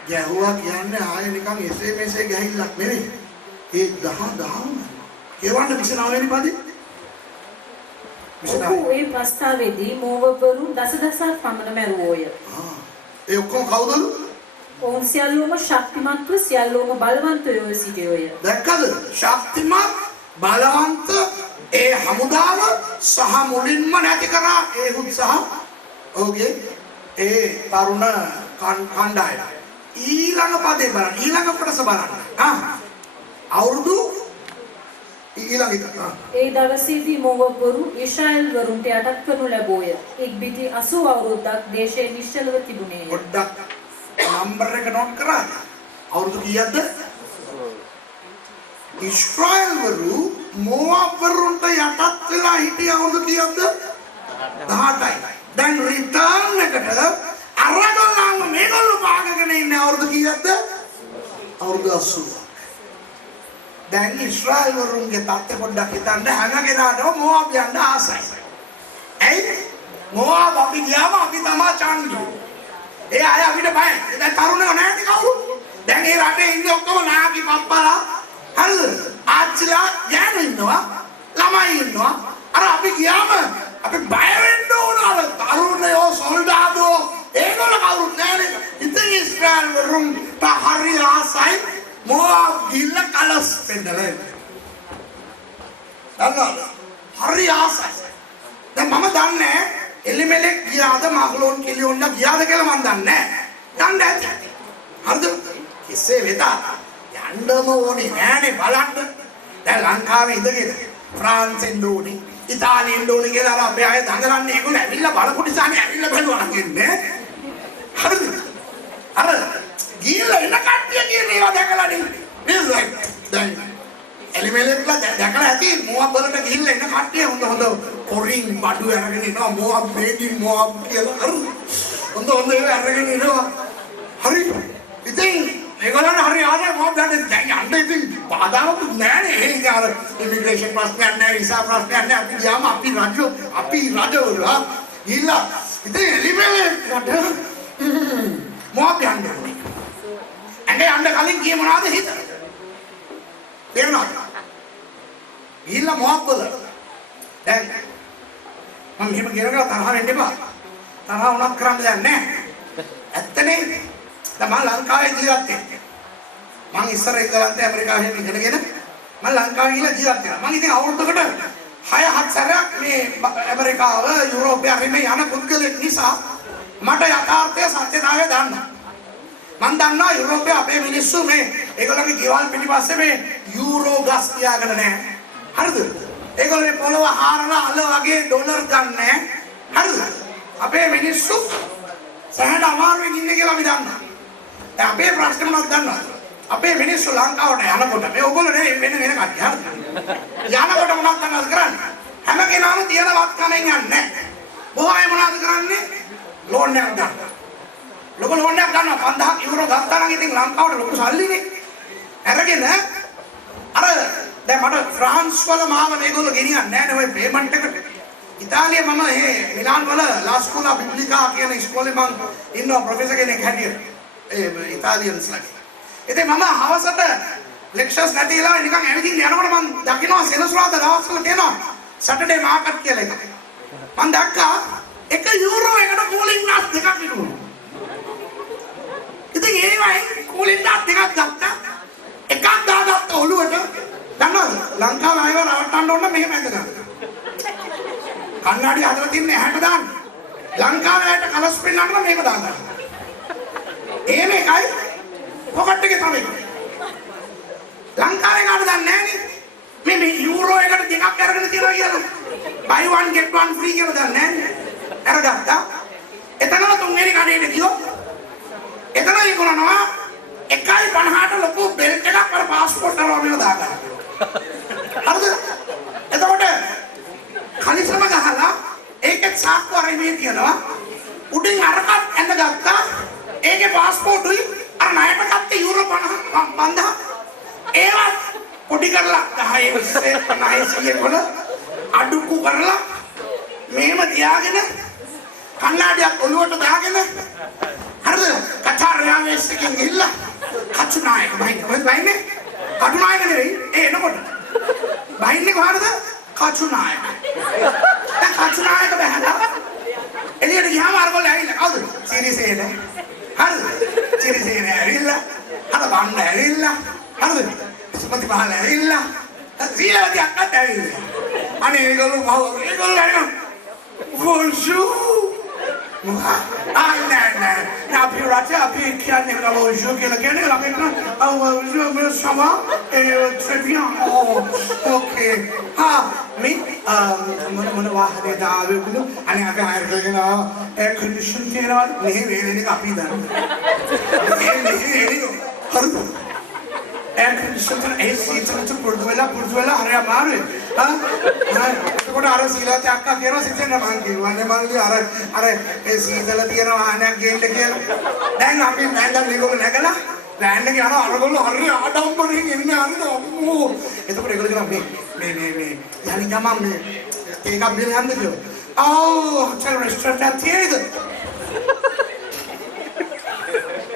ගැහුවා කියන්නේ ආයේ නිකන් එසේ මෙසේ ගහිල්ලක් නෙවෙයි ඒ 10 ඒවන්න විසනාවෙනි පදේ ඔහු ඒ ප්‍රස්තාවයේදී මෝවවරු දසදසක් පමණ මැරුවෝය. ඒ ඔක්කොම කවුද? ඔවුන් සියල්ලෝම ශක්තිමත්ව සියල්ලෝම බලවන්තයෝ සිටියෝය. දැක්කද? ශක්තිමත් බලවන්ත ඒ හමුදාව සහ මුලින්ම නැති කරා ඒ උත්සාහ ඔහුගේ ඒ තරුණ කණ්ඩායම. ඊළඟ පදේ බලන්න ඊළඟ කොටස බලන්න. අවුරුදු ඊළඟ එක. ඒ දවසේදී මෝවවරු ඊශ්‍රායල් වරුන්ට යටත් කරනු ලැබෝය. එක් බිති 80 අවුරුද්දක් දේශයේ නිශ්චලව තිබුණේය. පොඩ්ඩක් නම්බර් එක නෝට් කරා. අවුරුදු කීයක්ද? ඉස්රායල් වරු මෝවාබ් වරුන්ට යටත් වෙලා හිටිය අවුරුදු කීයක්ද? 18යි. දැන් රිටර්න් එකට අරගොල්ලන්ව මේගොල්ලෝ පාගගෙන ඉන්න අවුරුදු කීයක්ද? අවුරුදු 80ක්. දැන් ඉස්රායල් වරුන්ගේ තාත්තේ පොඩ්ඩක් හිතන්න හැම කෙනාටම මෝවාබ් යන්න ආසයි. ඇයි? මෝවාබ් අපි ගියාම අපි තමයි චාන්දු. ඒ අය අපිට බයයි. දැන් තරුණයෝ නැහැනේ කවුරු? දැන් ඒ රටේ ඉන්නේ ඔක්කොම නාකි පප්පලා. හරිද? ආච්චිලා ගෑනු ඉන්නවා. ළමයි ඉන්නවා. අර අපි ගියාම අපි බය වෙන්න ඕන අර තරුණයෝ සොල්ඩාදෝ ඒගොල්ලෝ කවුරුත් නැහැනේ. ඉතින් ඉස්රායල් වරුන්ට හරි ආසයි මෝවාබ් ගිල්ල කලස් පෙන්නලා. දන්නවද? හරි ආසයි. දැන් මම දන්නේ එලිමෙලෙක් ගියාද මග්ලෝන් කිලියොන්ලා ගියාද කියලා මම දන්නේ නැහැ. දන්නේ නැති. හරිද? කෙසේ වෙතත් යන්නම ඕනේ නෑනේ බලන්න. දැන් ලංකාවේ ඉඳගෙන ෆ්‍රාන්සෙන් ඕනේ, ඉතාලියෙන් ඕනේ කියලා අර අපේ අය දඟලන්නේ ඒගොල්ලෝ ඇවිල්ලා බලපු නිසානේ ඇවිල්ලා බලනවා කියන්නේ. හරිද? අර ගිහලා එන කට්ටිය කියන්නේ ඒවා දැකලානේ. මේ දැන් එලිමෙලෙක්ලා දැකලා ඇති මොකක් වලට ගිහිල්ලා එන කට්ටිය හොඳ කොරින් බඩු අරගෙන එනවා මොකක් මේකින් මොකක් කියලා හොඳ ඒවා අරගෙන එනවා. හරි. ඉතින් ඒගොල්ලන් හරි ආසයි මොකක් දැන් යන්න ඉතින් බාධාවක් නෑනේ. ඒක අර ඉමිග්‍රේෂන් ප්‍රශ්නයක් නෑ, විසා ප්‍රශ්නයක් නෑ. අපි ගියාම අපි රජවරු ගිහිල්ලා ඉතින් එලිමෙලෙක්ට මොකක් යන්නේ. ඇඟ යන්න කලින් කියේ මොනවද හිතන්නේ? තේරුණාද? ගිහිල්ලා මොකක් වල? දැන් මම මෙහෙම කියනවා තරහ වෙන්න එපා. තරහ වුණත් කරන්න දෙයක් නැහැ. ඇත්තනේ. දැන් මම ලංකාවේ ජීවත් වෙන්නේ. මම ඉස්සර ඉඳලා ඇමරිකාවේ ඉගෙනගෙන මම ලංකාවේ ගිහලා ජීවත් වෙනවා. මම ඉතින් අවුරුද්දකට 6-7 සැරයක් මේ ඇමරිකාව යුරෝපය හැමේ යන පුද්ගලෙක් නිසා මට යථාර්ථය සත්‍යතාවය දන්නවා. මම දන්නවා යුරෝපයේ අපේ මිනිස්සු මේ ඒගොල්ලන්ගේ ගෙවල් පිටිපස්සේ මේ යූරෝ ගස් තියාගෙන නැහැ. හරිද? ඒගොල්ලෝ මේ පොළව හාරලා අල වගේ ඩොලර් ගන්නෑ. හරිද? අපේ මිනිස්සු සහන අමාරුවෙන් ඉන්නේ කියලා අපි දන්නවා. දැන් අපේ ප්‍රශ්න මොනවද දන්නවද? අපේ මිනිස්සු ලංකාවට යනකොට මේ ඔයගොල්ලෝ නේ වෙන කට්ටිය. හරිද? යනකොට මොනවද දන්නවද කරන්නේ? හැම කෙනාම තියෙන වත් කණෙන් යන්නේ නැහැ. බොහෝ අය මොනවද කරන්නේ? ලෝන් එකක් ගන්නවා. ලොකු ලෝන් එකක් ගන්නවා 5000 යුරෝ ගත්තා නම් ඉතින් ලංකාවට ලොකු සල්ලිනේ. අරගෙන අර දැන් මට ෆ්‍රාන්ස් වල මාව මේගොල්ලෝ ගෙනියන්නේ නැහැ නේ ඔය පේමන්ට් එකට. ඉතාලියේ මම මිලාන් වල ලා ස්කෝලා බිබ්ලිකා කියන ඉස්කෝලේ මං ඉන්නවා ප්‍රොෆෙසර් කෙනෙක් හැටියට. ඉතාලියන්ස්ලාගේ. ඉතින් මම හවසට ලෙක්චර්ස් නැතිලා නිකන් ඇවිදින්න යනකොට මම දකිනවා සෙනසුරාදා දවස්වල තියෙනවා සැටර්ඩේ මාකට් කියලා එකක්. මම දැක්කා 1 යුරෝ එකට කූලින් ග්ලාස් දෙකක් විකුණුවා. ඉතින් ඒවයි කූලින් ග්ලාස් දෙකක් ගත්තා. එකක් දාගත්ත ඔළුවට. දන්නවද? ලංකාවේ අයව රවට්ටන්න ඕන මෙහෙම ඇඳගන්න. කන්නඩි හදලා තින්නේ ඇහැට දාන්න. ලංකාවේ ඇයට කලස් පෙන්නන්න මේක දාගන්න. එහෙම එකයි පොකට් එකේ තමයි. ලංකාවේ කාට දන්නේ නැහැ නේ. මේ යුරෝ එකට දෙකක් අරගෙන අරගෙන තියනවා කියලා. buy one get one free කියලා දන්නේ නැහැ. අරගත්තා. එතනම තුන්වෙනි කඩේට ගියෝ. එතන විකුණනවා 1.50ට ලොකු බෙල්ට් එකක් අර પાස්පෝර්ට් අරගෙන දාගන්න. හරිද? එතකොට කලිසම ගහලා ඒකේ සාක්කුව අරගෙන මේ තියනවා. උඩින් අරකට ඇඳගත්තා. ඒකේ પાස්පෝර්ටුයි අර ණයට ගත්ත යුරෝ 5000 ඒවත් පොඩි කරලා 10 20 50 වල අඩුකු කරලා මේම තියාගෙන කන්නාඩියක් ඔලුවට දාගෙන හරිද කතරයාමේස් එකෙන් ගිහිල්ලා කචුනායක බයින්නේ කටුනායක නෙවෙයි ඒ එනකොට බයින්නේ කොහරද කචුනායක දැන් කචුනායක බහලා එළියට ගියාම අරගොල්ලෝ ඇවිල්ලා කවුද සිරිසේන හරිද සිරිසේන ඇවිල්ලා අර බණ්ඩ ඇවිල්ලා හරිද සුමති පහල ඇවිල්ලා සීලවති අක්කත් ඇවිල්ලා අනේ ඒගොල්ලෝ ඇවිල්ලා bonjour non puis raté puis qui a né là bonjour qui est là maintenant je me ça va très bien ok mais මොන වාහනේ දාවෙකුළු අනේ අක හයර් කරගෙන air condition තියනවා මෙහෙ වේලෙනක අපි දාන්න හරිද air condition AC ඉතනට පුරුදු වෙලා හරිය අමාරුයි එතකොට අර සීලාත් අක්කා කියනවා සිතෙන් මං කියවන්නේ මල්ලි අර ඒ සීතල තියෙන වාහනයක් ගේන්න කියලා දැන් අපි දැන් මේගොල්ලෝ නැගලා වෑන් එකේ යනවා අරගොල්ලෝ හරිය ආඩම්බරෙන් එන්නේ අන්න අම්මෝ එතකොට ඒගොල්ලෝ කියනවා මේ යන්නේ ගමන් මේ ඒක අපිට යන්න කියලා හොටෙල් රෙස්ටොරන්ට් එකක් තියෙයිද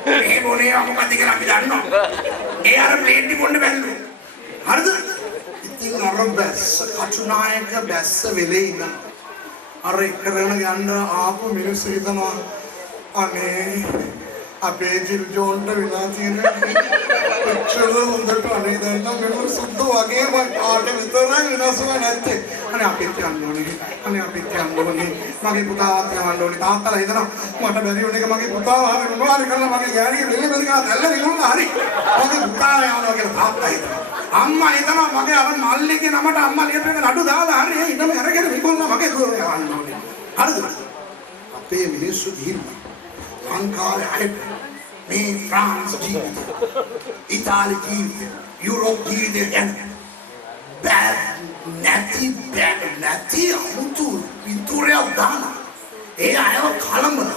මේ මොනේ මොකද කියලා අපි දන්නවා ඒ අර ප්ලේට් එක පොන්න බැලුවේ හරිද ඉතින් අර බැස්ස කචුනායක බැස්ස වෙලේ ඉඳන් අර කරන ගන්න ආපු මිනිස්සු හිතනවා අනේ අපේ ජිල් ජෝන්ට විලා තියෙන චලෝ හොඳට අනේ දැන් නම් මෙන්න සුද්ධ වගේම ආට විතරයි වෙනසම නැත්තේ අනේ අපිට යන්න ඕනේ මගේ පුතාවත් යවන්න ඕනේ තාත්තලා හිතනවා මට බැරි වුණ එක මගේ පුතාව හරි මොනවා හරි කරලා මගේ ගෑණිය දෙල්ල බෙද ගන්න දැල්ල නිකුණා හරි මගේ පුතාව යවනවා කියලා තාත්තා හිතනවා අම්මා හිතනවා මගේ අර මල්ලිගේ නමට අම්මා ලියපු එක නඩු දාලා හරි ඒ ඉඳම අරගෙන නිකුණා මගේ දුර යවන්න ඕනේ හරිද අපේ මිනිස්සු ගිහිල්ලා ලංකාවේ අයට මේ ෆ්‍රාන්ස් ජීවිතය ඉතාලි ජීවිතය යුරෝප් ජීවිතය ගැන නැති අමුතු පින්තූරයක් දාලා ඒ අයව කලඹන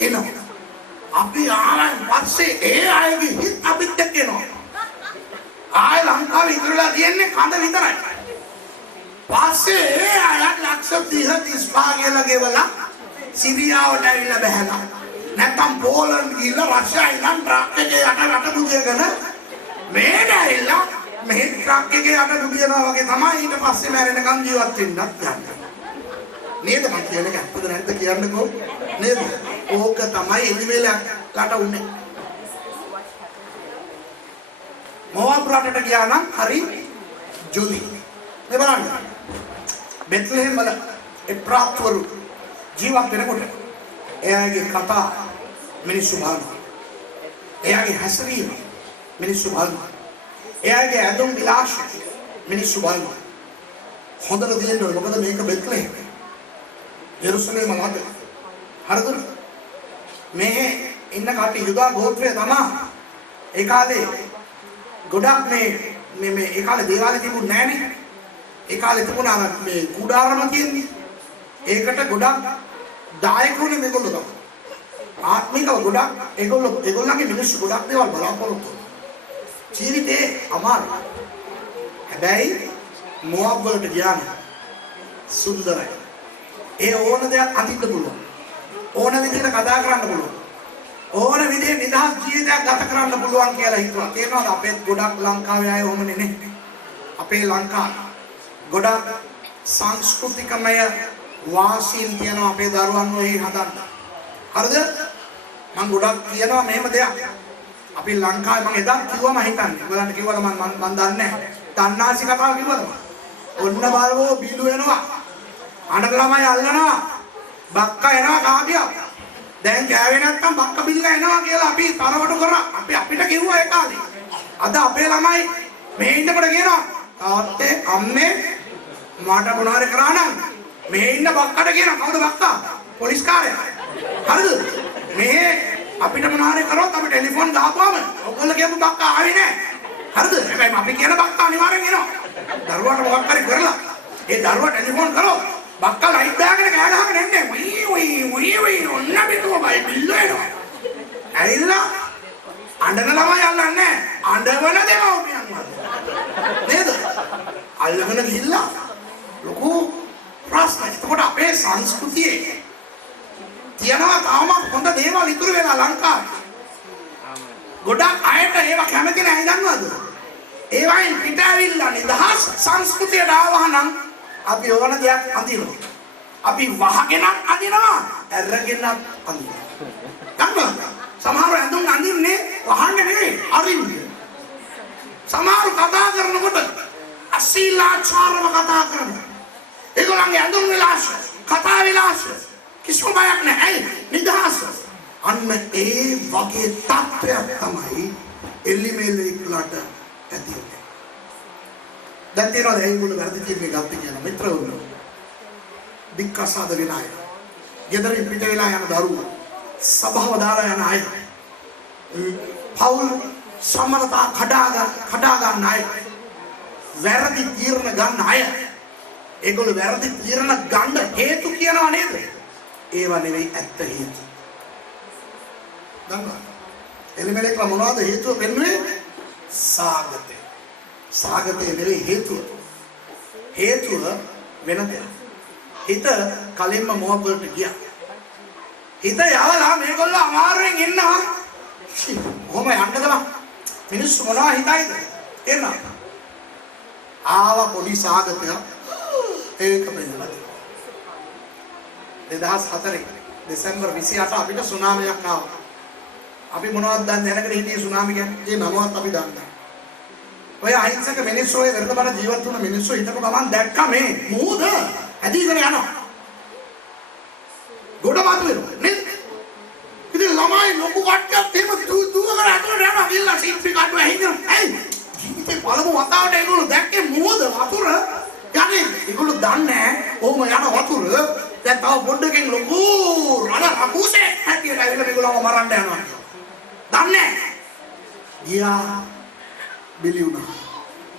එනවා අපි ආවන් පස්සේ ඒ අයගේ හිත් අපිට එනවා ආය ලංකාවේ ඉඳලා තියෙන්නේ කඳ විතරයි පස්සේ ඒ අයත් ලක්ෂ 30 35 කියලා ගෙවලා සිරියාවට ඇවිල්ලා බහැලා නැත්තම් පෝලන්ඩ් ගිහලා රෂ්‍යා ඉඳන් ට්‍රක් එකේ යට දුවගෙන මේ ඇවිල්ලා මේ ට්‍රක් එකේ යට දුවනවා වගේ තමයි ඊට පස්සේ මැරෙනකන් ජීවත් වෙන්නත් යන්නේ නේද මං කියන්නේ ඇත්තද නැද්ද කියන්නකෝ නේද ඕක තමයි එලිවෙලට උන්නේ මොවාප් රටට ගියා නම් හරි ජොලි මේ බලන්න බෙත්ලෙහෙම් වල ඒ ප්‍රාප්තවරු ජීවත් වෙනකොට එයාගේ කතා මිනිස්සු බලනවා එයාගේ හැසිරීම මිනිස්සු බලනවා එයාගේ ඇඳුම් විලාශ මිනිස්සු බලනවා හොඳට දෙන්න මොකද මේක බෙත්ලෙහෙම් ජෙරුසලේම ළඟ හරිද මේ ඉන්න කටි යුදා ගෝත්‍රය තමයි ඒ කාලේ ගොඩක් මේ ඒ කාලේ දේවාලේ තිබුණ නෑනේ ඒ කාලේ තිබුණා මේ කුඩාරම කියන්නේ ඒකට ගොඩක් දායකෝනේ මේගොල්ලෝ තමයි ආත්මිකව ගොඩක් ඒගොල්ලන්ගේ මිනිස්සු ගොඩක් දේවල් බලාපොරොත්තු ජීවිතේ අමාරුයි හැබැයි මොවබ් වලට ගියාම සුන්දරයි ඒ ඕන දෙයක් අඳින්න පුළුවන් ඕන විදිහට කතා කරන්න පුළුවන් ඕන විදිහේ නිදහස් ජීවිතයක් ගත කරන්න පුළුවන් කියලා හිතුවා තේරෙනවද අපේ ගොඩක් ලංකාවේ අය ඔහොම නෙමෙයි අපේ ලංකාව ගොඩක් සංස්කෘතිකමය වාසීන් කියන අපේ දරුවන් ඔය හදන්න හරිද මම ගොඩක් කියනවා මෙහෙම දෙයක් අපි ලංකාවේ මම එදා කිව්වම හිතන්නේ ඔයාලන්ට කිව්වද මම දන්නේ නැහැ තණ්හාසි කතාව කිව්වද ඔන්න බලවෝ බිලු වෙනවා අඬ ළමයි අල්ලනවා බක්කා එනවා කාගියා දැන් ගෑවේ නැත්තම් බක්ක බිල්ල එනවා කියලා අපි තරවටු කරා අපිට කිව්වා ඒ කාලේ අද අපේ ළමයි මේ ඉන්නකොට කියනවා තාත්තේ අම්මේ මාට මොනවාරි කරා නම් මේ ඉන්න බක්කට කියන කවුද බක්කා? පොලිස් කාර්යය. හරිද? මේ අපිට මොනවාරි කරොත් අපි ටෙලිෆෝන් ගහපුවම ඔයගොල්ලෝ කියපු බක්කා ආවේ නැහැ. හරිද? හැබැයි අපි කියන බක්කා අනිවාර්යෙන් එනවා. දරුවාට මොකක් හරි කරලා ඒ දරුවා ටෙලිෆෝන් කරොත් බක්කා ලයිට් දාගෙන කෑ ගහගෙන එන්නේ. ඔයි ඔන්න පිටුවයි බිල්ල එනවා. ඇයිලා අඬන ළමයි අල්ලන්නේ අඬවන දෙමව්පියන් වල නේද? අල්ලගෙන ගිහිල්ලා ලොකු ප්‍රශ්න. එතකොට අපේ සංස්කෘතියේ තියනවා තාම හොඳ දේවල් ඉතුරු වෙලා ලංකාවේ. ගොඩක් අයට ඒවා කැමති නැහැ දන්නවද? ඒවයින් පිට ඇවිල්ලා නිදහස් සංස්කෘතියට ආවහ නම් අපි ඕන දෙයක් අඳිනවා. අපි වහගෙන අඳිනවා, ඇරගෙන අඳිනවා. දන්නවද? සමහර ඇඳුම් අඳින්නේ වහන්න නෙවෙයි, අරින්නේ. සමහර කතා කරනකොට අශීලාචාරව කතා කරනවා. ඒගොල්ලන්ගේ ඇඳුම් විලාස, කතා විලාස කිසිම බයක් නැහැ. නිදහස. අන්න ඒ වගේ තත්ත්වයක් තමයි එල්ලිමේලෙක්ලට ඇති වෙන්නේ. දැන් තියෙනවා ඒගොල්ලෝ වැරදි තීරණයක් ගත්තේ කියන මිත්‍රවරුන්. දික්කසාද වෙලා යන. ගෙදරින් පිට වෙලා යන දරුවෝ. සභාව දාලා යන අය. පවුල් සම්මතතා කඩා ගන්න අය. වැරදි තීරණ ගන්න අය. ඒගොල්ලෝ වැරදි තීරණ ගන්න හේතු කියනවා නේද? ඒවා නෙවෙයි ඇත්ත හේතු. දන්නවා. එලිමෙලෙක්ලා මොනවද හේතුව වෙන්නේ? සාගතය. සාගතය නෙවෙයි හේතුව. හේතුව වෙන දෙයක්. හිත කලින්ම මොහොතට ගියා. හිත යවලා මේගොල්ලෝ අමාරුවෙන් ඉන්නවා. කොහොම යන්නද බං? මිනිස්සු මොනවා හිතයිද? එනවා. ආව පොඩි සාගතයක් ඒක වෙනවා. 2004 දෙසැම්බර් 28 අපිට සුනාමියක් ආවා. අපි මොනවද දන්නේ දැනගෙන හිටියේ සුනාමි කියන්නේ? ඒ නමවත් අපි දන්නේ නැහැ. ඔය අහිංසක මිනිස්සු ඔය වෙරළබර ජීවත් වුණ මිනිස්සු හිටපු ගමන් දැක්ක මේ මූද ඇදීගෙන යනවා. ගොඩමතු වෙනවා නේද? ඉතින් ළමයි ලොකු කට්ටියක් තේම දුවගෙන අතට යනවා ගිල්ලා සීට්‍රි කඩුව ඇහිගෙන. ඇයි? ජීවිතේ පළමු වතාවට ඒගොල්ලෝ දැක්කේ මූද වතුර යන්නේ. ඒගොල්ලෝ දන්නේ නැහැ කොහොම යන වතුර. දැන් තව පොඩ්ඩකින් ලොකු රණ රකුසේ හැටියට ඇවිල්ලා මේගොල්ලෝ මරන්න යනවා. දන්නේ නැහැ. ගියා බිලි වුණා.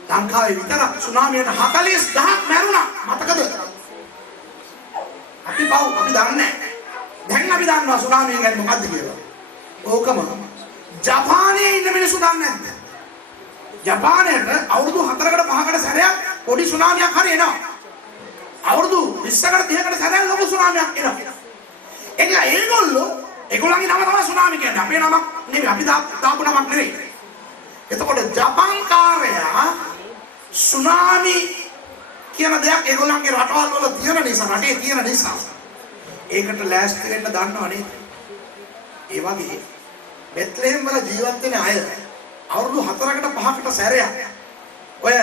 ලංකාවේ විතර සුනාමියට 40000ක් මැරුණා. මතකද? අපි දන්නේ නැහැ. දැන් අපි දන්නවා සුනාමිය කියන්නේ මොකද්ද කියලා. ඕකම ජපානයේ ඉන්න මිනිස්සු දන්නේ නැද්ද? ජපානයේ අවුරුදු 4කට 5කට සැරයක් පොඩි සුනාමියක් හරි එනවා. අවුරුදු 20කට 30කට සැරයක් ලොකු සුනාමියක් එනවා. ඒගොල්ලන්ගේ නම තමයි සුනාමි කියන්නේ. අපේ නමක් නෙවෙයි. අපි දාපු නමක් නෙවෙයි. එතකොට ජපාන් කාර්යයා සුනාමි කියන දෙයක් ඒගොල්ලන්ගේ රටවල් වල තියෙන නිසා, රටේ තියෙන නිසා ඒකට ලෑස්ති වෙන්න දන්නව නේද? ඒ වගේ බෙත්ලෙහෙම් වල ජීවත් වෙන අය අවුරුදු 4කට 5කට සැරයක් ඔය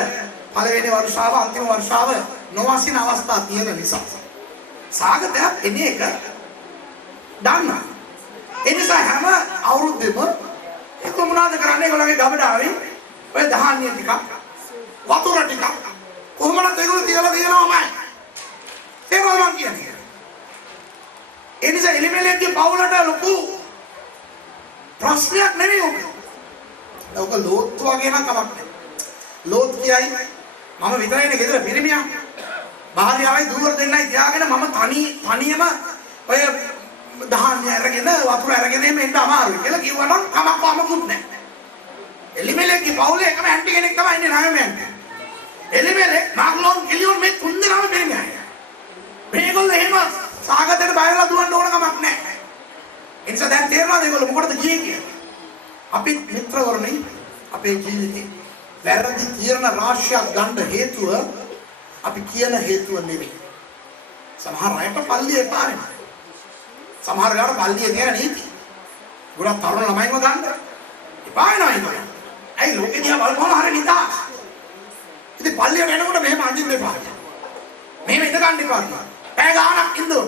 පළවෙනි වර්ෂාව අන්තිම වර්ෂාව නොවසින අවස්ථා තියෙන නිසා සාගතයක් එන එක දන්නවා. ඒ නිසා හැම අවුරුද්දෙම ඒක මොනවද කරන්නේ? ඒගොල්ලන්ගේ ගබඩාවේ ඔය ධාන්‍ය ටිකක් වතුර ටිකක් කොහොමද ඒගොල්ලෝ තියලා දෙනවමයි. ඒක මම කියන්නේ. ඒ නිසා එලිමෙලෙක්ගේ පවුලට ලොකු ප්‍රශ්නයක් නෙවෙයි ඔක. ඔක ලෝත් වගේ නම් කමක් නැහැ. ලෝත් කියයි මම විතරයිනේ ගෙදර පිරිමියා. භාර්යාවයි දුවර දෙන්නයි තියාගෙන මම තනියම ඔය දහන්නේ අරගෙන වතුර අරගෙන එන්න අමාරුයි කියලා කිව්වනම් කමක් වමකුත් නැහැ. එලිමෙලෙක්ගේ පවුලේ එකම ඇන්ටි කෙනෙක් තමයි ඉන්නේ නායමයන්ට. එලිමෙලෙක් මාග්ලොන් කිලියොන් මේ තුන් දෙනාම පිරිමියා. මේගොල්ලෝ එහෙම සාගතයට බයලා දුවන්න ඕන කමක් නැහැ. ඒ නිසා දැන් තේරෙනවද ඒගොල්ලෝ මොකටද ගියේ කියලා? අපි මිත්‍රවරුනි අපේ ජීවිතේ වැරදි තීරණ රාශියක් ගන්න හේතුව අපි කියන හේතුව නෙවෙයි. සමහර අයට පල්ලිය එපා වෙනවා. සමහර වෙලාවට පල්ලියේ තියෙන නීති ගොඩක් තරුණ ළමයින්ව ගන්න එපා වෙනවා ඒගොල්ලෝ. ඇයි ලෝකෙ දිහා බලපුවම හරිය නිදහස්. ඉතින් පල්ලියට එනකොට මෙහෙම අඳින්න එපා. මෙහෙම ඉඳ ගන්න එපා. පැය ගාණක් ඉඳලා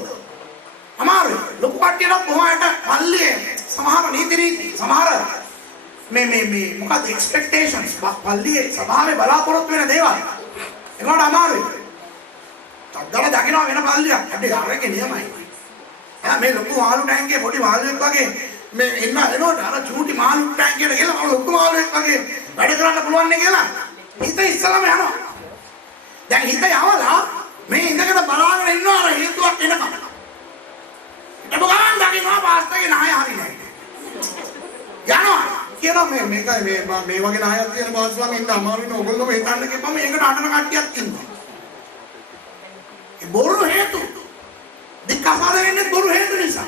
අමාරුයි. ලොකු කට්ටියට කොහොමද පල්ලියේ සමහර නීති සමහර මේ මොකද එක්ස්පෙක්ටේෂන්ස් පල්ලියේ සභාවේ බලාපොරොත්තු වෙන දේවල් ඒකට අමාරුයි. තද්දලා දකිනවා වෙන පල්ලියක්. හැබැයි අරගේ නියමයි. මේ ලොකු මාළු ටැංකියේ පොඩි මාළුවෙක් වගේ මේ එනකොට අර චූටි මාළු ටැංකියට ගිහලා ලොකු මාළුවෙක් වගේ වැඩ කරන්න පුළුවන් නේ කියලා හිත ඉස්සලම යනවා. දැන් හිත යවලා මේ ඉඳගෙන බලාගෙන ඉන්නවා අර හේතුවක් එනකම්. ඒක ගමන් දකින්නවා පාස්ටර්ගේ නාය හරිනේ. යනවා කියනවා මේ වගේ නායක් තියෙන පාස්ටර්ලා ඉන්න අමාරුනේ ඔයගොල්ලෝ එන්නන්න කියපම මේකට අඬන කට්ටියක් ඉන්නවා. ඒ බොරු හේතු. දික්කසාද වෙන්නේ බොරු හේතු නිසා.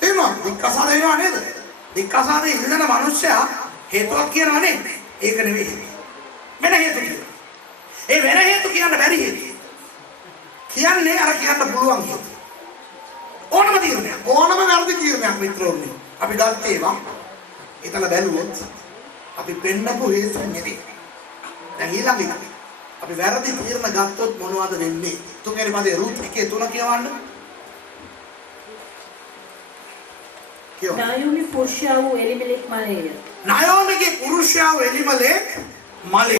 තේරුණා? දික්කසාද වෙනවා නේද? දික්කසාදේ ඉන්න මිනිස්සයා හේතුවක් කියනවා නේද? ඒක නෙවෙයි. වෙන හේතු කියනවා. ඒ වෙන හේතු කියන්න බැරි හේතු. කියන්නේ අර කියන්න පුළුවන් හේතු. ඕනම තීරණයක්. ඕනම වැරදි තීරණයක් මිත්‍රෝනි. අපි ගත්තේ ඒවා. ඒකල බැලුවොත් අපි පෙන්නපු හේතු නෙවෙයි. දැන් ඊළඟට අපි වැරදි තීරණ ගත්තොත් මොනවද වෙන්නේ? තුන්වෙනි පදේ රුත් 1:3 කියවන්න. නායෝමි පුරුෂයා වූ එලිමෙලෙක් මලේය. නායෝමිගේ පුරුෂයා වූ එලිමෙලෙක් මලේ